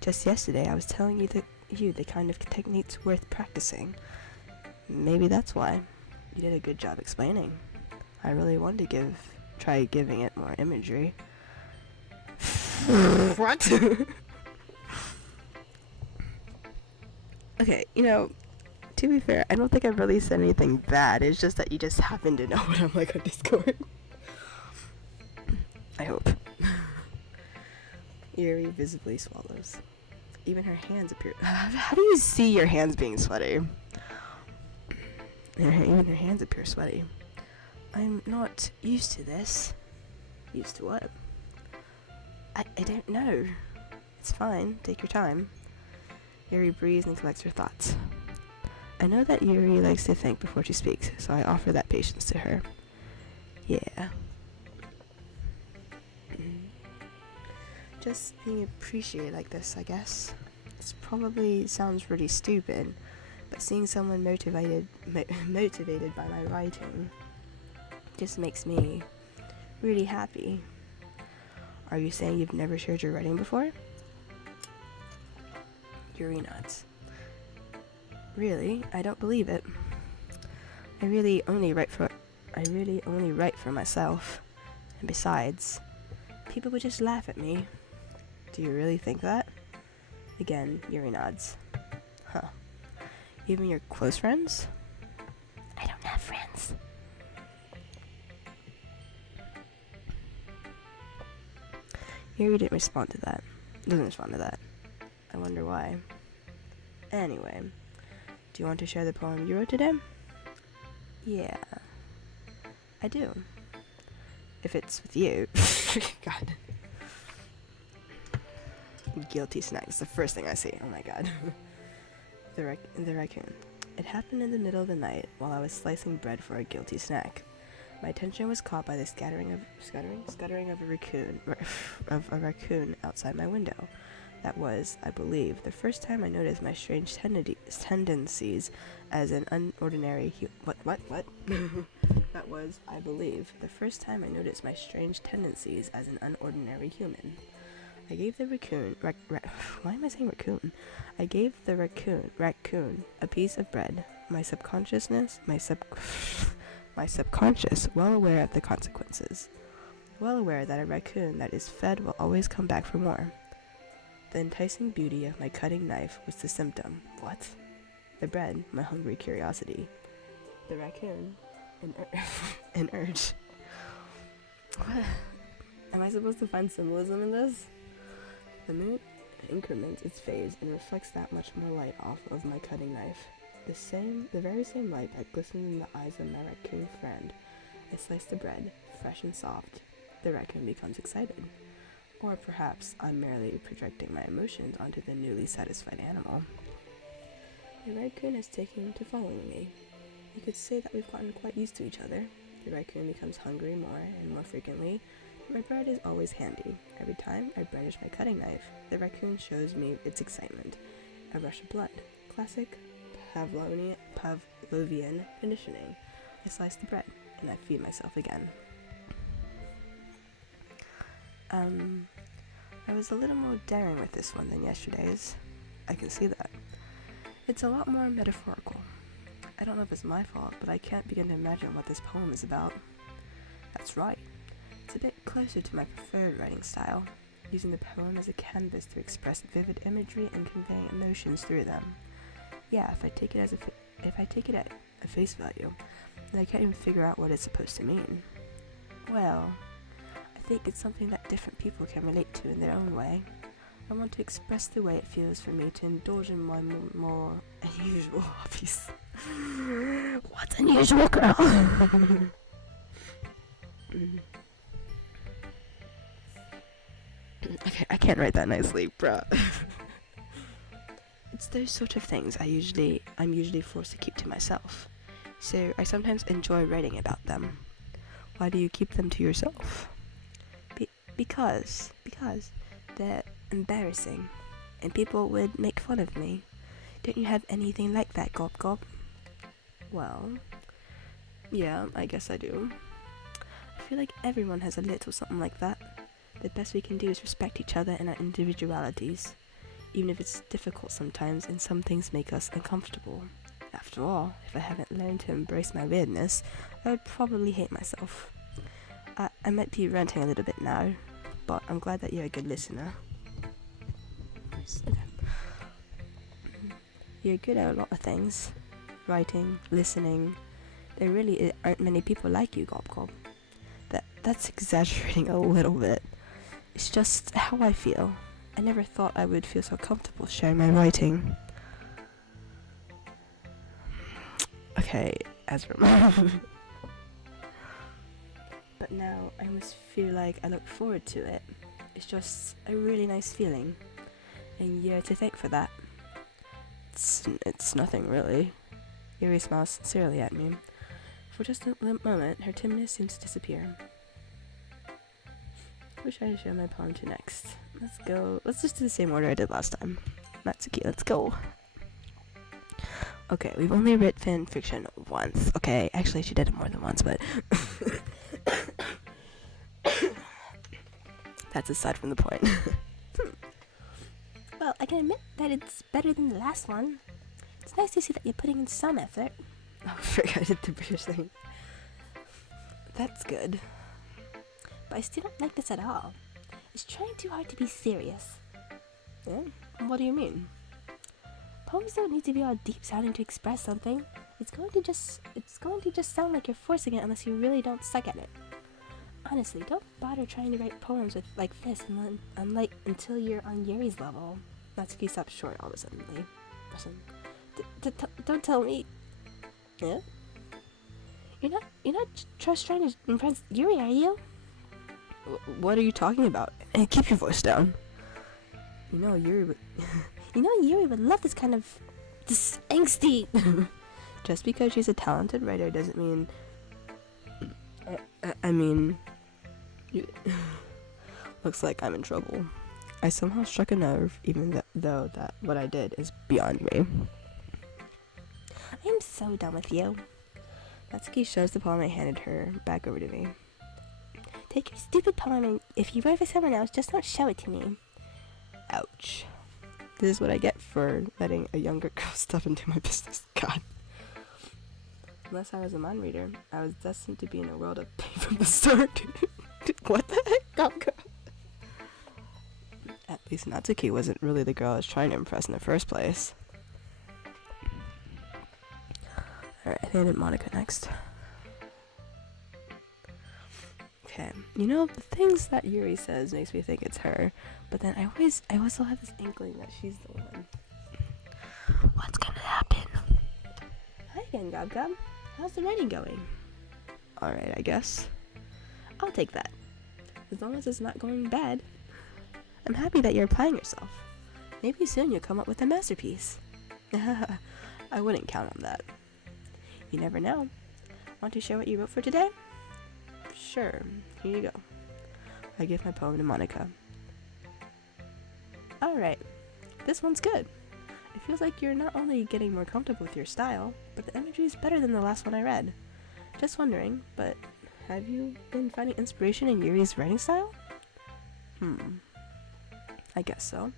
Just yesterday I was telling you the kind of techniques worth practicing. Maybe that's why. You did a good job explaining. I really wanted to try giving it more imagery. What? Okay, to be fair, I don't think I've really said anything bad. It's just that you just happen to know what I'm like on Discord. I hope. Yuri visibly swallows. Even her hands appear. How do you see your hands being sweaty? Even her hands appear sweaty. I'm not used to this. Used to what? I don't know. It's fine. Take your time. Yuri breathes and collects her thoughts. I know that Yuri likes to think before she speaks, so I offer that patience to her. Yeah. Just being appreciated like this, I guess. This probably sounds really stupid, but seeing someone motivated by my writing just makes me really happy. Are you saying you've never shared your writing before? Yuri nods. Really? I don't believe it. I really only write for myself. And besides, people would just laugh at me. Do you really think that? Again, Yuri nods. Huh. Even your close friends? I don't have friends. Yuri doesn't respond to that. I wonder why. Anyway, do you want to share the poem you wrote today? Yeah, I do. If it's with you. God. Guilty snacks, the first thing I see. Oh my god. The raccoon. It happened in the middle of the night while I was slicing bread for a guilty snack. My attention was caught by the scattering of a raccoon outside my window. That was, I believe, the first time I noticed my strange tendencies as an unordinary what? That was, I believe, the first time I noticed my strange tendencies as an unordinary human. I gave the raccoon why am I saying raccoon? I gave the raccoon a piece of bread. My subconscious, well aware of the consequences. Well aware that a raccoon that is fed will always come back for more. The enticing beauty of my cutting knife was the symptom. What? The bread, my hungry curiosity. The raccoon, an urge. What? Am I supposed to find symbolism in this? The moon increments its phase and reflects that much more light off of my cutting knife. The very same light that glistened in the eyes of my raccoon friend. I slice the bread, fresh and soft. The raccoon becomes excited. Or perhaps I'm merely projecting my emotions onto the newly satisfied animal. The raccoon has taken to following me. You could say that we've gotten quite used to each other. The raccoon becomes hungry more and more frequently. My bread is always handy. Every time I brandish my cutting knife, the raccoon shows me its excitement. A rush of blood. Classic Pavlovian conditioning. I slice the bread, and I feed myself again. I was a little more daring with this one than yesterday's. I can see that. It's a lot more metaphorical. I don't know if it's my fault, but I can't begin to imagine what this poem is about. That's right. It's a bit closer to my preferred writing style, using the poem as a canvas to express vivid imagery and convey emotions through them. Yeah, if I take it at a face value, then I can't even figure out what it's supposed to mean. Well, I think it's something that different people can relate to in their own way. I want to express the way it feels for me to indulge in my more unusual hobbies. What's unusual, girl? Okay, I can't write that nicely, bruh. It's those sort of things I'm usually forced to keep to myself. So I sometimes enjoy writing about them. Why do you keep them to yourself? Because they're embarrassing, and people would make fun of me. Don't you have anything like that, Gob Gob? Well, yeah, I guess I do. I feel like everyone has a little something like that. The best we can do is respect each other and our individualities, even if it's difficult sometimes and some things make us uncomfortable. After all, if I haven't learned to embrace my weirdness, I would probably hate myself. I might be ranting a little bit now, but I'm glad that you're a good listener. Okay. You're good at a lot of things. Writing, listening. There really aren't many people like you, Gob Gob. That's exaggerating a little bit. It's just how I feel. I never thought I would feel so comfortable sharing my writing. Okay, Ezra. But now I must feel like I look forward to it. It's just a really nice feeling. And you're to thank for that. It's nothing really. Yuri smiles sincerely at me. For just a moment, her timidness seems to disappear. Wish I had shown my poem to next. Let's go. Let's just do the same order I did last time. Natsuki, let's go. Okay, we've only read fan fiction once. Okay, actually she did it more than once, but that's aside from the point. Well, I can admit that it's better than the last one. It's nice to see that you're putting in some effort. Oh, I forgot I did the British thing. That's good. But I still don't like this at all. It's trying too hard to be serious. Yeah? What do you mean? Poems don't need to be all deep sounding to express something. It's going to just sound like you're forcing it unless you really don't suck at it. Honestly, don't bother trying to write poems like this until you're on Yuri's level. Natsuki stopped short all of a sudden. Listen. Don't tell me. Yeah? You're not just trying to impress Yuri, are you? What are you talking about? And keep your voice down. You know Yuri would love this kind of this angsty. Just because she's a talented writer doesn't mean. I mean. Looks like I'm in trouble. I somehow struck a nerve, even though that what I did is beyond me. I'm so done with you. Natsuki shoves the poem I handed her back over to me. Take your stupid poem, and if you write for someone else, just don't show it to me. Ouch. This is what I get for letting a younger girl stuff into my business. God. Unless I was a mind reader, I was destined to be in a world of pain from the start. What the heck? Gopka? At least Natsuki wasn't really the girl I was trying to impress in the first place. Alright, I think I did Monica next. Okay, you know, the things that Yuri says makes me think it's her, but then I also have this inkling that she's the one. What's gonna happen? Hi again, Gob Gob. How's the writing going? Alright, I guess. I'll take that. As long as it's not going bad. I'm happy that you're applying yourself. Maybe soon you'll come up with a masterpiece. I wouldn't count on that. You never know. Want to share what you wrote for today? Sure, here you go. I give my poem to Monica. Alright, this one's good. It feels like you're not only getting more comfortable with your style, but the imagery is better than the last one I read. Just wondering, but have you been finding inspiration in Yuri's writing style? I guess so.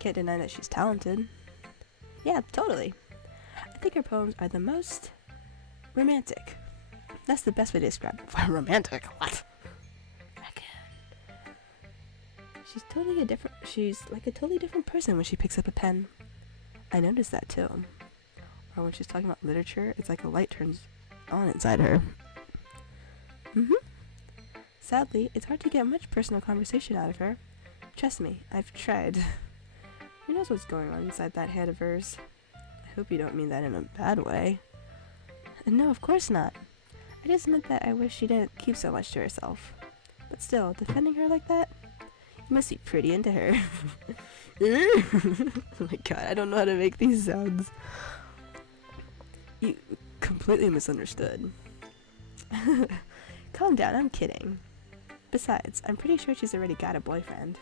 Can't deny that she's talented. Yeah, totally. I think her poems are the most romantic. That's the best way to describe it. Romantic? What? She's like a totally different person when she picks up a pen. I noticed that too. Or when she's talking about literature, it's like a light turns on inside her. Sadly, it's hard to get much personal conversation out of her. Trust me, I've tried. Who knows what's going on inside that head of hers? I hope you don't mean that in a bad way. No, of course not. I just meant that I wish she didn't keep so much to herself. But still, defending her like that? You must be pretty into her. Oh my god, I don't know how to make these sounds. You completely misunderstood. Calm down, I'm kidding. Besides, I'm pretty sure she's already got a boyfriend.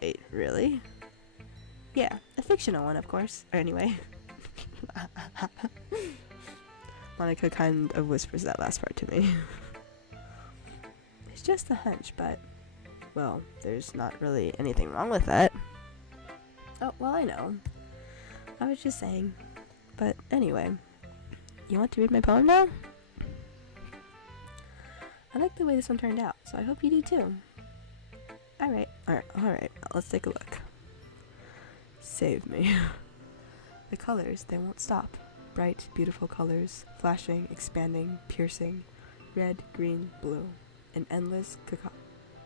Wait, really? Yeah, a fictional one, of course. Or anyway. Monica kind of whispers that last part to me. It's just a hunch, but, well, there's not really anything wrong with that. Oh, well, I know. I was just saying. But anyway, you want to read my poem now? I like the way this one turned out, so I hope you do too. Alright, let's take a look. Save me. The colors, they won't stop. Bright, beautiful colors, flashing, expanding, piercing, red, green, blue. An endless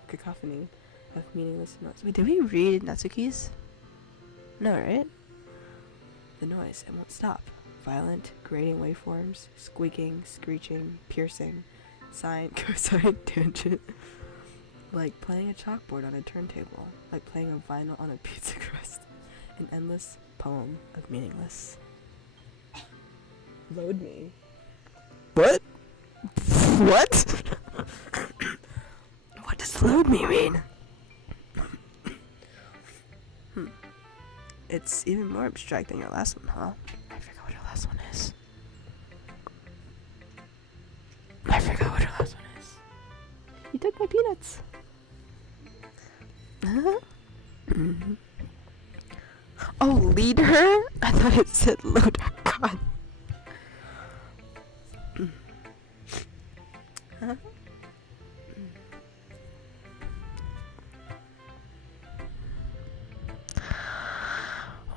cacophony of meaningless notes. Wait, did we read Natsuki's? No, right? The noise, it won't stop. Violent, grating waveforms, squeaking, screeching, piercing, sine, cosine, tangent. Like playing a chalkboard on a turntable. Like playing a vinyl on a pizza crust. An endless poem of meaningless. Load me. What? What? What does load me mean? It's even more abstract than your last one, huh? I forgot what your last one is. You took my peanuts. Mm-hmm. Oh, lead her? I thought it said load her. God. Huh?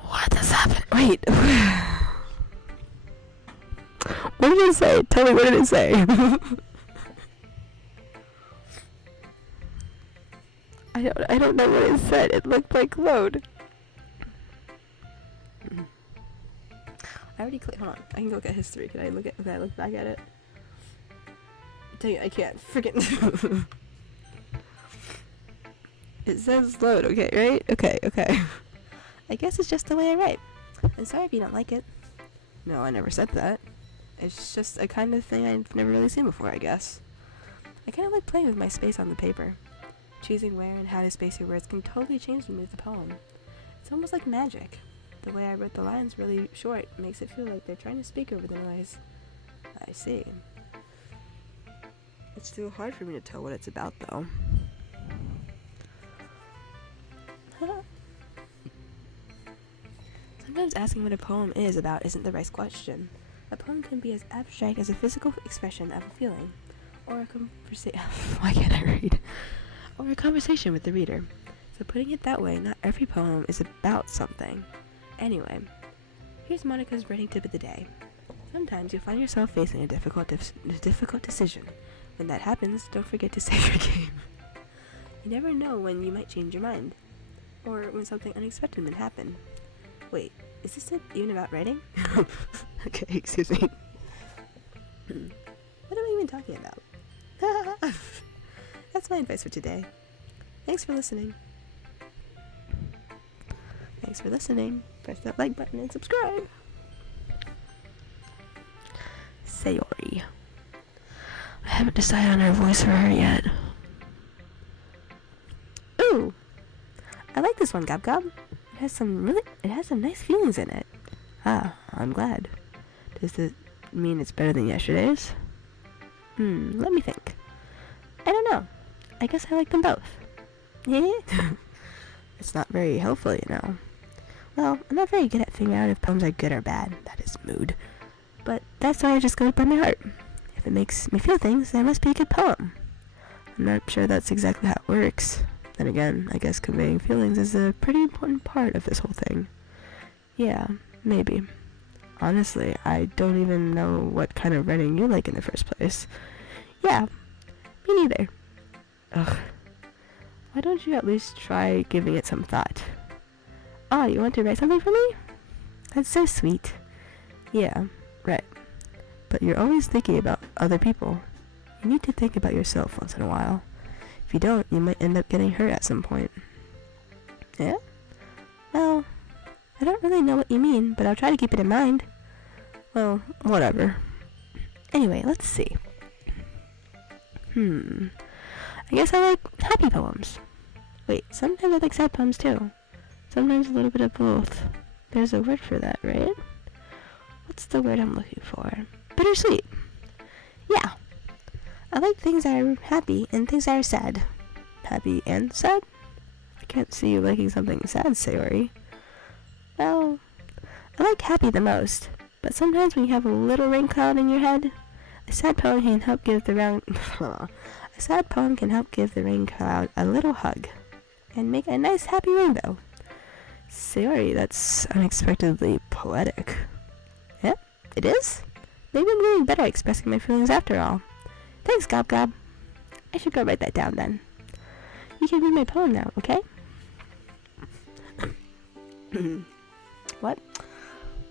What is happening? Wait. What did it say? Tell me, what did it say? I don't know what it said. It looked like load. I already clicked. Hold on. I can go look at history. Can I look back at it? Dang it, I can't. Freaking. It says load. Okay, right? Okay. I guess it's just the way I write. I'm sorry if you don't like it. No, I never said that. It's just a kind of thing I've never really seen before, I guess. I kind of like playing with my space on the paper. Choosing where and how to space your words can totally change the mood of the poem. It's almost like magic. The way I wrote the lines really short makes it feel like they're trying to speak over the noise. I see. It's still hard for me to tell what it's about, though. Sometimes asking what a poem is about isn't the right question. A poem can be as abstract as a physical expression of a feeling, or a conversation. Why can't I read? Or a conversation with the reader. So putting it that way, not every poem is about something. Anyway, here's Monica's writing tip of the day. Sometimes you find yourself facing a difficult decision. When that happens, don't forget to save your game. You never know when you might change your mind, or when something unexpected might happen. Wait, is this even about writing? Okay, excuse me. What am I even talking about? That's my advice for today. Thanks for listening. Press that like button and subscribe. Sayori. I haven't decided on her voice for her yet. Ooh! I like this one, Gab Gab. It has some nice feelings in it. Ah, I'm glad. Does this mean it's better than yesterday's? Let me think. I don't know. I guess I like them both. It's not very helpful, you know. Well, I'm not very good at figuring out if poems are good or bad. That is mood. But that's why I just go by my heart. If it makes me feel things, then it must be a good poem. I'm not sure that's exactly how it works. Then again, I guess conveying feelings is a pretty important part of this whole thing. Yeah, maybe. Honestly, I don't even know what kind of writing you like in the first place. Yeah, me neither. Ugh. Why don't you at least try giving it some thought? Oh, you want to write something for me? That's so sweet. Yeah, right. But you're always thinking about other people. You need to think about yourself once in a while. If you don't, you might end up getting hurt at some point. Yeah? Well, I don't really know what you mean, but I'll try to keep it in mind. Well, whatever. Anyway, let's see. I guess I like happy poems. Wait, sometimes I like sad poems too. Sometimes a little bit of both. There's a word for that, right? What's the word I'm looking for? Bittersweet. Yeah. I like things that are happy and things that are sad. Happy and sad? I can't see you liking something sad, Sayori. Well, I like happy the most, But sometimes when you have a little rain cloud in your head, a sad poem can help give the rain cloud a little hug and make a nice happy rainbow. Sorry, that's unexpectedly poetic. Yep, it is. Maybe I'm getting better at expressing my feelings after all. Thanks, Gob Gob. I should go write that down then. You can read my poem now, okay? What?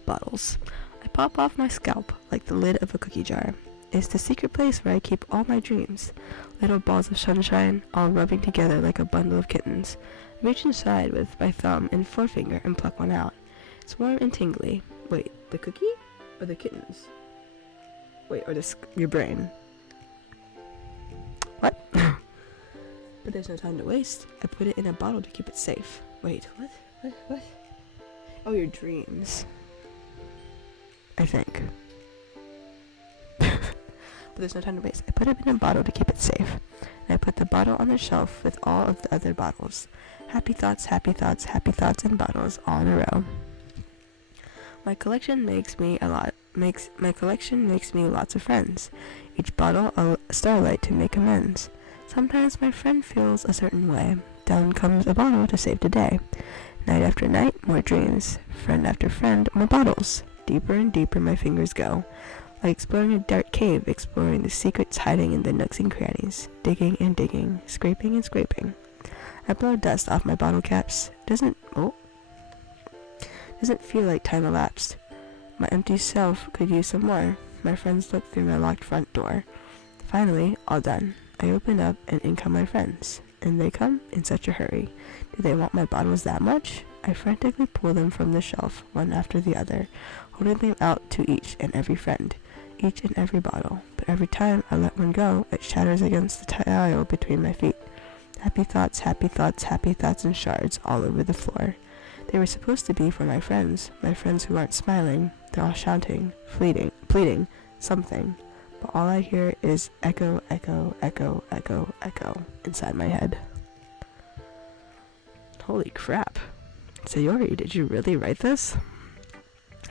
Bottles. I pop off my scalp like the lid of a cookie jar. It's the secret place where I keep all my dreams. Little balls of sunshine, all rubbing together like a bundle of kittens. I reach inside with my thumb and forefinger and pluck one out. It's warm and tingly. Wait, the cookie? Or the kittens? Wait, or your brain? What? But there's no time to waste. I put it in a bottle to keep it safe. Wait, what? Oh, your dreams. I think. But there's no time to waste. I put it in a bottle to keep it safe. And I put the bottle on the shelf with all of the other bottles. Happy thoughts, and bottles all in a row. My collection makes me lots of friends. Each bottle a starlight to make amends. Sometimes my friend feels a certain way. Down comes a bottle to save the day. Night after night, more dreams. Friend after friend, more bottles. Deeper and deeper my fingers go. Like exploring a dark cave, exploring the secrets hiding in the nooks and crannies. Digging and digging, scraping and scraping. I blow dust off my bottle caps. Doesn't feel like time elapsed. My empty shelf could use some more. My friends look through my locked front door. Finally, all done. I open up and in come my friends. And they come in such a hurry. Do they want my bottles that much? I frantically pull them from the shelf, one after the other, holding them out to each and every friend, each and every bottle. But every time I let one go, it shatters against the tile between my feet. Happy thoughts, and shards all over the floor. They were supposed to be for my friends who aren't smiling. They're all shouting, pleading, something. But all I hear is echo, echo, echo, echo, echo inside my head. Holy crap. Sayori, did you really write this?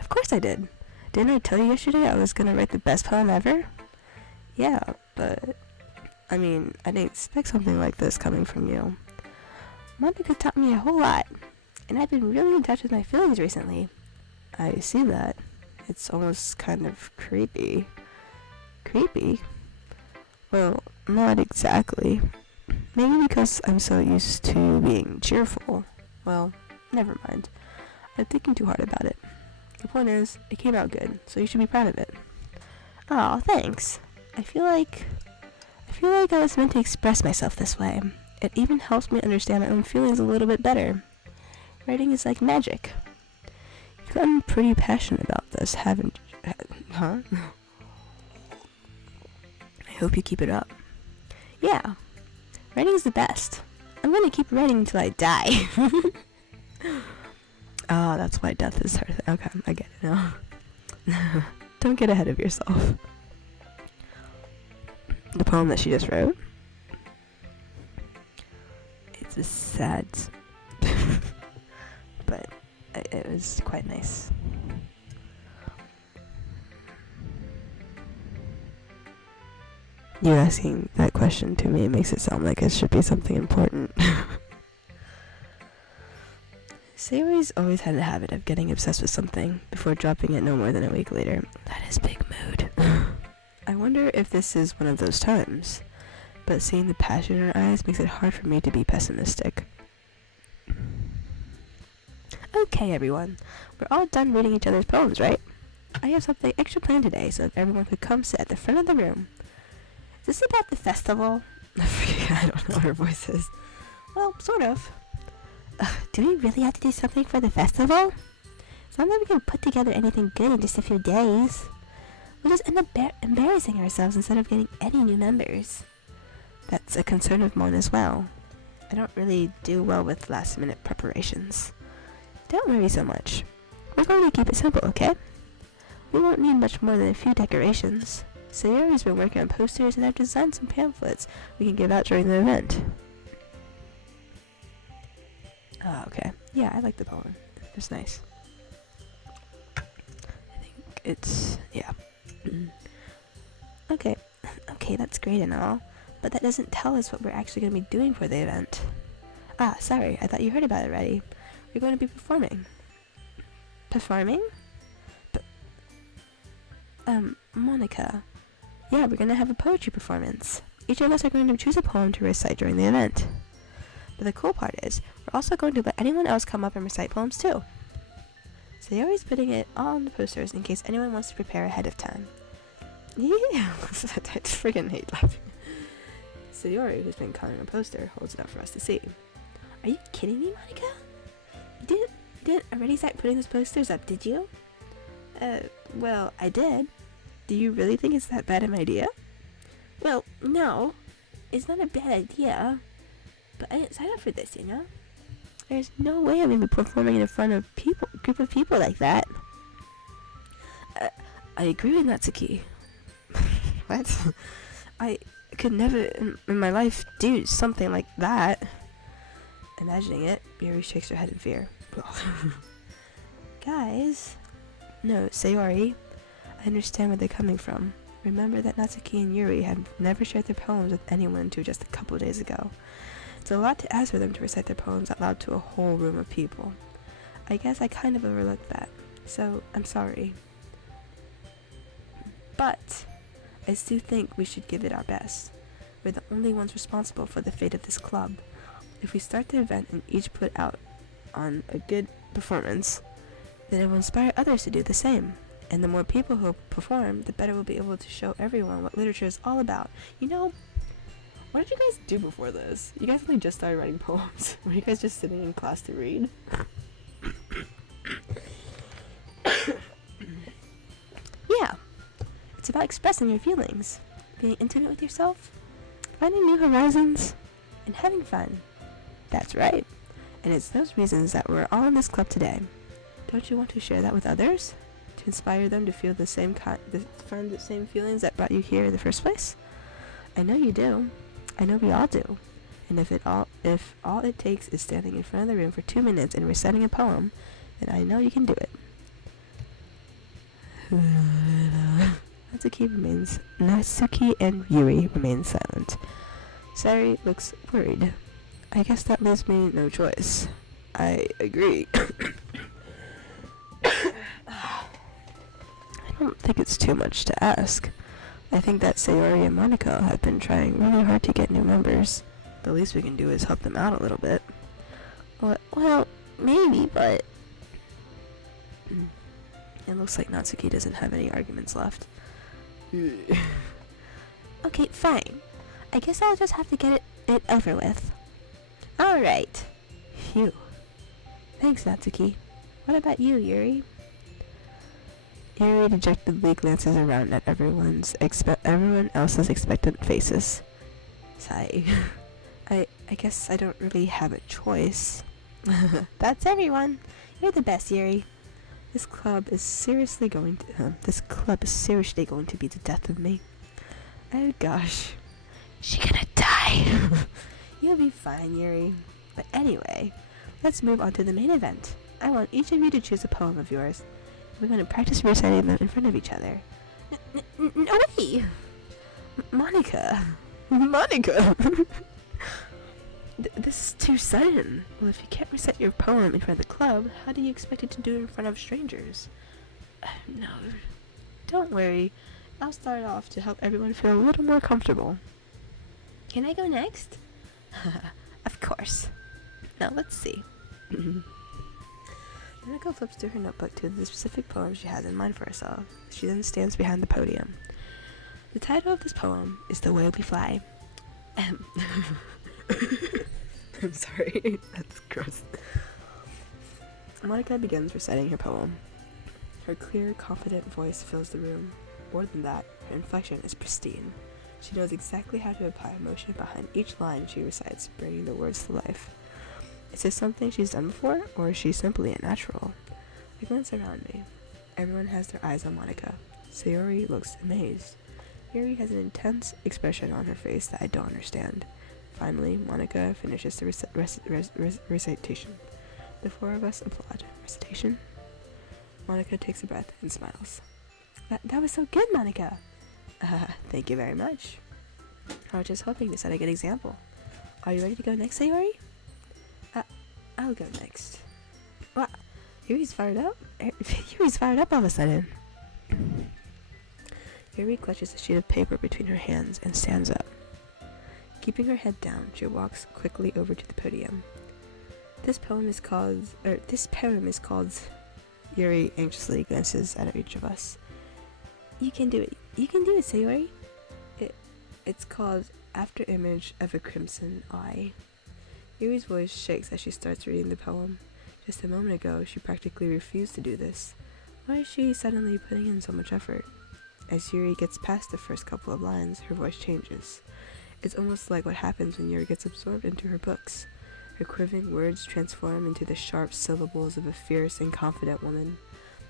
Of course I did. Didn't I tell you yesterday I was gonna write the best poem ever? Yeah, but I didn't expect something like this coming from you. Monica taught me a whole lot, and I've been really in touch with my feelings recently. I see that. It's almost kind of creepy. Creepy? Well, not exactly. Maybe because I'm so used to being cheerful. Well, never mind. I'm thinking too hard about it. The point is, it came out good, so you should be proud of it. Aw, thanks. I feel like I was meant to express myself this way. It even helps me understand my own feelings a little bit better. Writing is like magic. You've gotten pretty passionate about this, haven't you? Huh? I hope you keep it up. Yeah. Writing is the best. I'm gonna keep writing until I die. Oh, that's why death is her thing. Okay, I get it now. Don't get ahead of yourself. The poem that she just wrote. It's a sad, but it was quite nice. You asking that question to me makes it sound like it should be something important. Sayori's always had a habit of getting obsessed with something before dropping it no more than a week later. That is big mood. I wonder if this is one of those times, but seeing the passion in her eyes makes it hard for me to be pessimistic. Okay, everyone. We're all done reading each other's poems, right? I have something extra planned today, so if everyone could come sit at the front of the room. Is this about the festival? I don't know what her voice is. Well, sort of. Do we really have to do something for the festival? It's not that we can put together anything good in just a few days. We'll just end up embarrassing ourselves instead of getting any new members. That's a concern of mine as well. I don't really do well with last-minute preparations. Don't worry so much. We're going to keep it simple, okay? We won't need much more than a few decorations. Sayori's been working on posters and I've designed some pamphlets we can give out during the event. Oh, okay. Yeah, I like the poem. It's nice. I think it's, yeah. Okay, that's great and all, but that doesn't tell us what we're actually going to be doing for the event. Ah, sorry, I thought you heard about it already. We're going to be performing. Performing? Monica. Yeah, we're going to have a poetry performance. Each of us are going to choose a poem to recite during the event. But the cool part is, we're also going to let anyone else come up and recite poems too. Sayori's putting it all on the posters in case anyone wants to prepare ahead of time. Yeah, I freaking hate laughing. Sayori, who's been coloring a poster, holds it up for us to see. Are you kidding me, Monica? You didn't already start putting those posters up, did you? Well, I did. Do you really think it's that bad of an idea? Well, no. It's not a bad idea. But I didn't sign up for this, you know? There's no way I'm gonna be performing in front of a group of people like that. I agree with Natsuki. What? I could never in my life do something like that. Imagining it, Yuri shakes her head in fear. Guys. No, Sayori. I understand where they're coming from. Remember that Natsuki and Yuri had never shared their poems with anyone until just a couple days ago. It's a lot to ask for them to recite their poems out loud to a whole room of people. I guess I kind of overlooked that, so I'm sorry. But I still think we should give it our best. We're the only ones responsible for the fate of this club. If we start the event and each put out on a good performance, then it will inspire others to do the same. And the more people who perform, the better we'll be able to show everyone what literature is all about. You know, what did you guys do before this? You guys only just started writing poems. Were you guys just sitting in class to read? Yeah. It's about expressing your feelings, being intimate with yourself, finding new horizons, and having fun. That's right. And it's those reasons that we're all in this club today. Don't you want to share that with others? To inspire them to feel the same feelings that brought you here in the first place? I know you do. I know we all do. And if all it takes is standing in front of the room for 2 minutes and reciting a poem, then I know you can do it. Natsuki and Yuri remain silent. Sari looks worried. I guess that leaves me no choice. I agree. I don't think it's too much to ask. I think that Sayori and Monica have been trying really hard to get new members. The least we can do is help them out a little bit. Well, maybe, but... It looks like Natsuki doesn't have any arguments left. Okay, fine. I guess I'll just have to get it over with. Alright. Phew. Thanks, Natsuki. What about you, Yuri? Yuri dejectedly glances around at everyone else's expectant faces. Sigh. I guess I don't really have a choice. That's everyone. You're the best, Yuri. This club is seriously going to be the death of me. Oh gosh. Is she gonna die? You'll be fine, Yuri. But anyway, let's move on to the main event. I want each of you to choose a poem of yours. We're going to practice reciting them in front of each other. No way! Monica! This is too sudden. Well, if you can't recite your poem in front of the club, how do you expect it to do it in front of strangers? No. Don't worry. I'll start off to help everyone feel a little more comfortable. Can I go next? Of course. Now let's see. Monica flips through her notebook to the specific poem she has in mind for herself. She then stands behind the podium. The title of this poem is The Way We Fly. I'm sorry, that's gross. Monica begins reciting her poem. Her clear, confident voice fills the room. More than that, her inflection is pristine. She knows exactly how to apply emotion behind each line she recites, bringing the words to life. Is this something she's done before, or is she simply a natural? I glance around me. Everyone has their eyes on Monica. Sayori looks amazed. Yuri has an intense expression on her face that I don't understand. Finally, Monica finishes the recitation. The four of us applaud. Recitation? Monica takes a breath and smiles. That was so good, Monica. Thank you very much. I was just hoping to set a good example. Are you ready to go next, Sayori? I'll go next. What? Yuri's fired up? Yuri's fired up all of a sudden. Yuri clutches a sheet of paper between her hands and stands up. Keeping her head down, she walks quickly over to the podium. This poem is called... Yuri anxiously glances at each of us. You can do it. You can do it, Sayori. It's called After Image of a Crimson Eye. Yuri's voice shakes as she starts reading the poem. Just a moment ago, she practically refused to do this. Why is she suddenly putting in so much effort? As Yuri gets past the first couple of lines, her voice changes. It's almost like what happens when Yuri gets absorbed into her books. Her quivering words transform into the sharp syllables of a fierce and confident woman.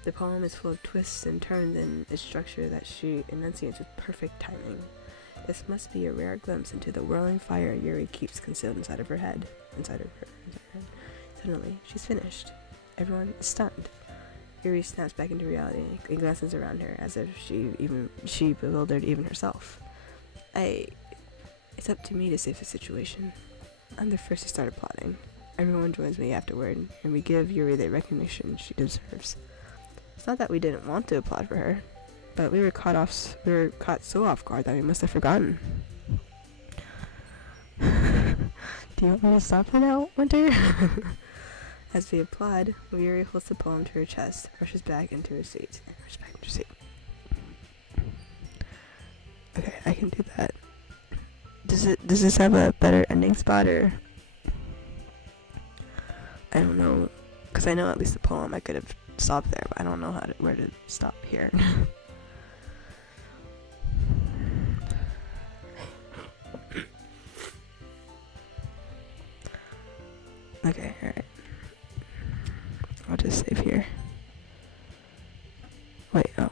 The poem is full of twists and turns in its structure that she enunciates with perfect timing. This must be a rare glimpse into the whirling fire Yuri keeps concealed inside her head. Suddenly, she's finished. Everyone is stunned. Yuri snaps back into reality and glances around her as if she bewildered even herself. It's up to me to save the situation. I'm the first to start applauding. Everyone joins me afterward, and we give Yuri the recognition she deserves. It's not that we didn't want to applaud for her, but we were caught so off guard that we must have forgotten. Do you want me to stop for now, Winter? As we applaud, Yuri holds the poem to her chest, rushes back into her seat, Okay, I can do that. Does this have a better ending spot, or I don't know, because I know at least the poem I could have stopped there, but I don't know where to stop here. Okay, alright. I'll just save here. Wait, oh.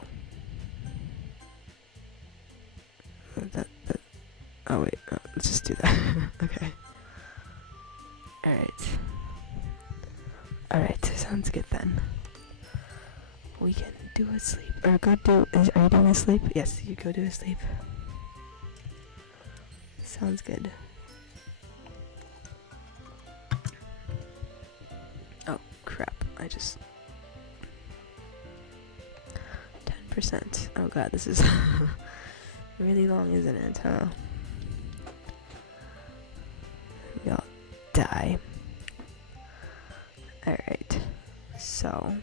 Oh wait, let's just do that. Okay. Alright, sounds good then. We can do a sleep. Or are you doing a sleep? Yes, you go do a sleep. Sounds good. Oh, crap. 10%. Oh god, this is really long, isn't it, huh? We all die. Alright, so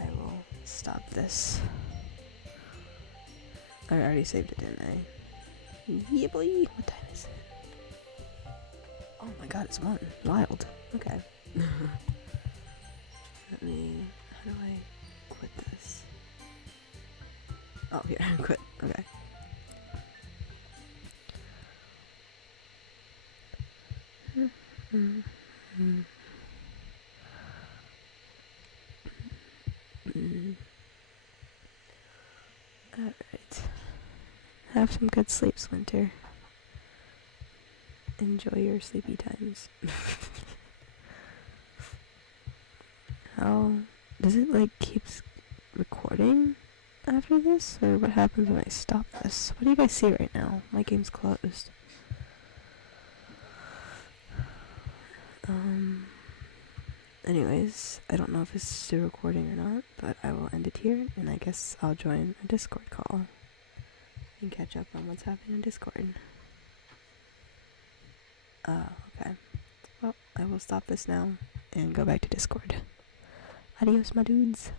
I will stop this. I already saved it, didn't I? Yeah, boy. What time is it? Oh my god, it's 1. Wild. Okay. How do I quit this? Oh, here, quit. Okay. Alright. Have some good sleeps, Winter. Enjoy your sleepy times. How does it keeps recording after this, or what happens when I stop this? What do you guys see right now? My game's closed. Anyways, I don't know if it's still recording or not, but I will end it here, and I guess I'll join a Discord call and catch up on what's happening in Discord. Okay. Well, I will stop this now and go back to Discord. Adios, my dudes.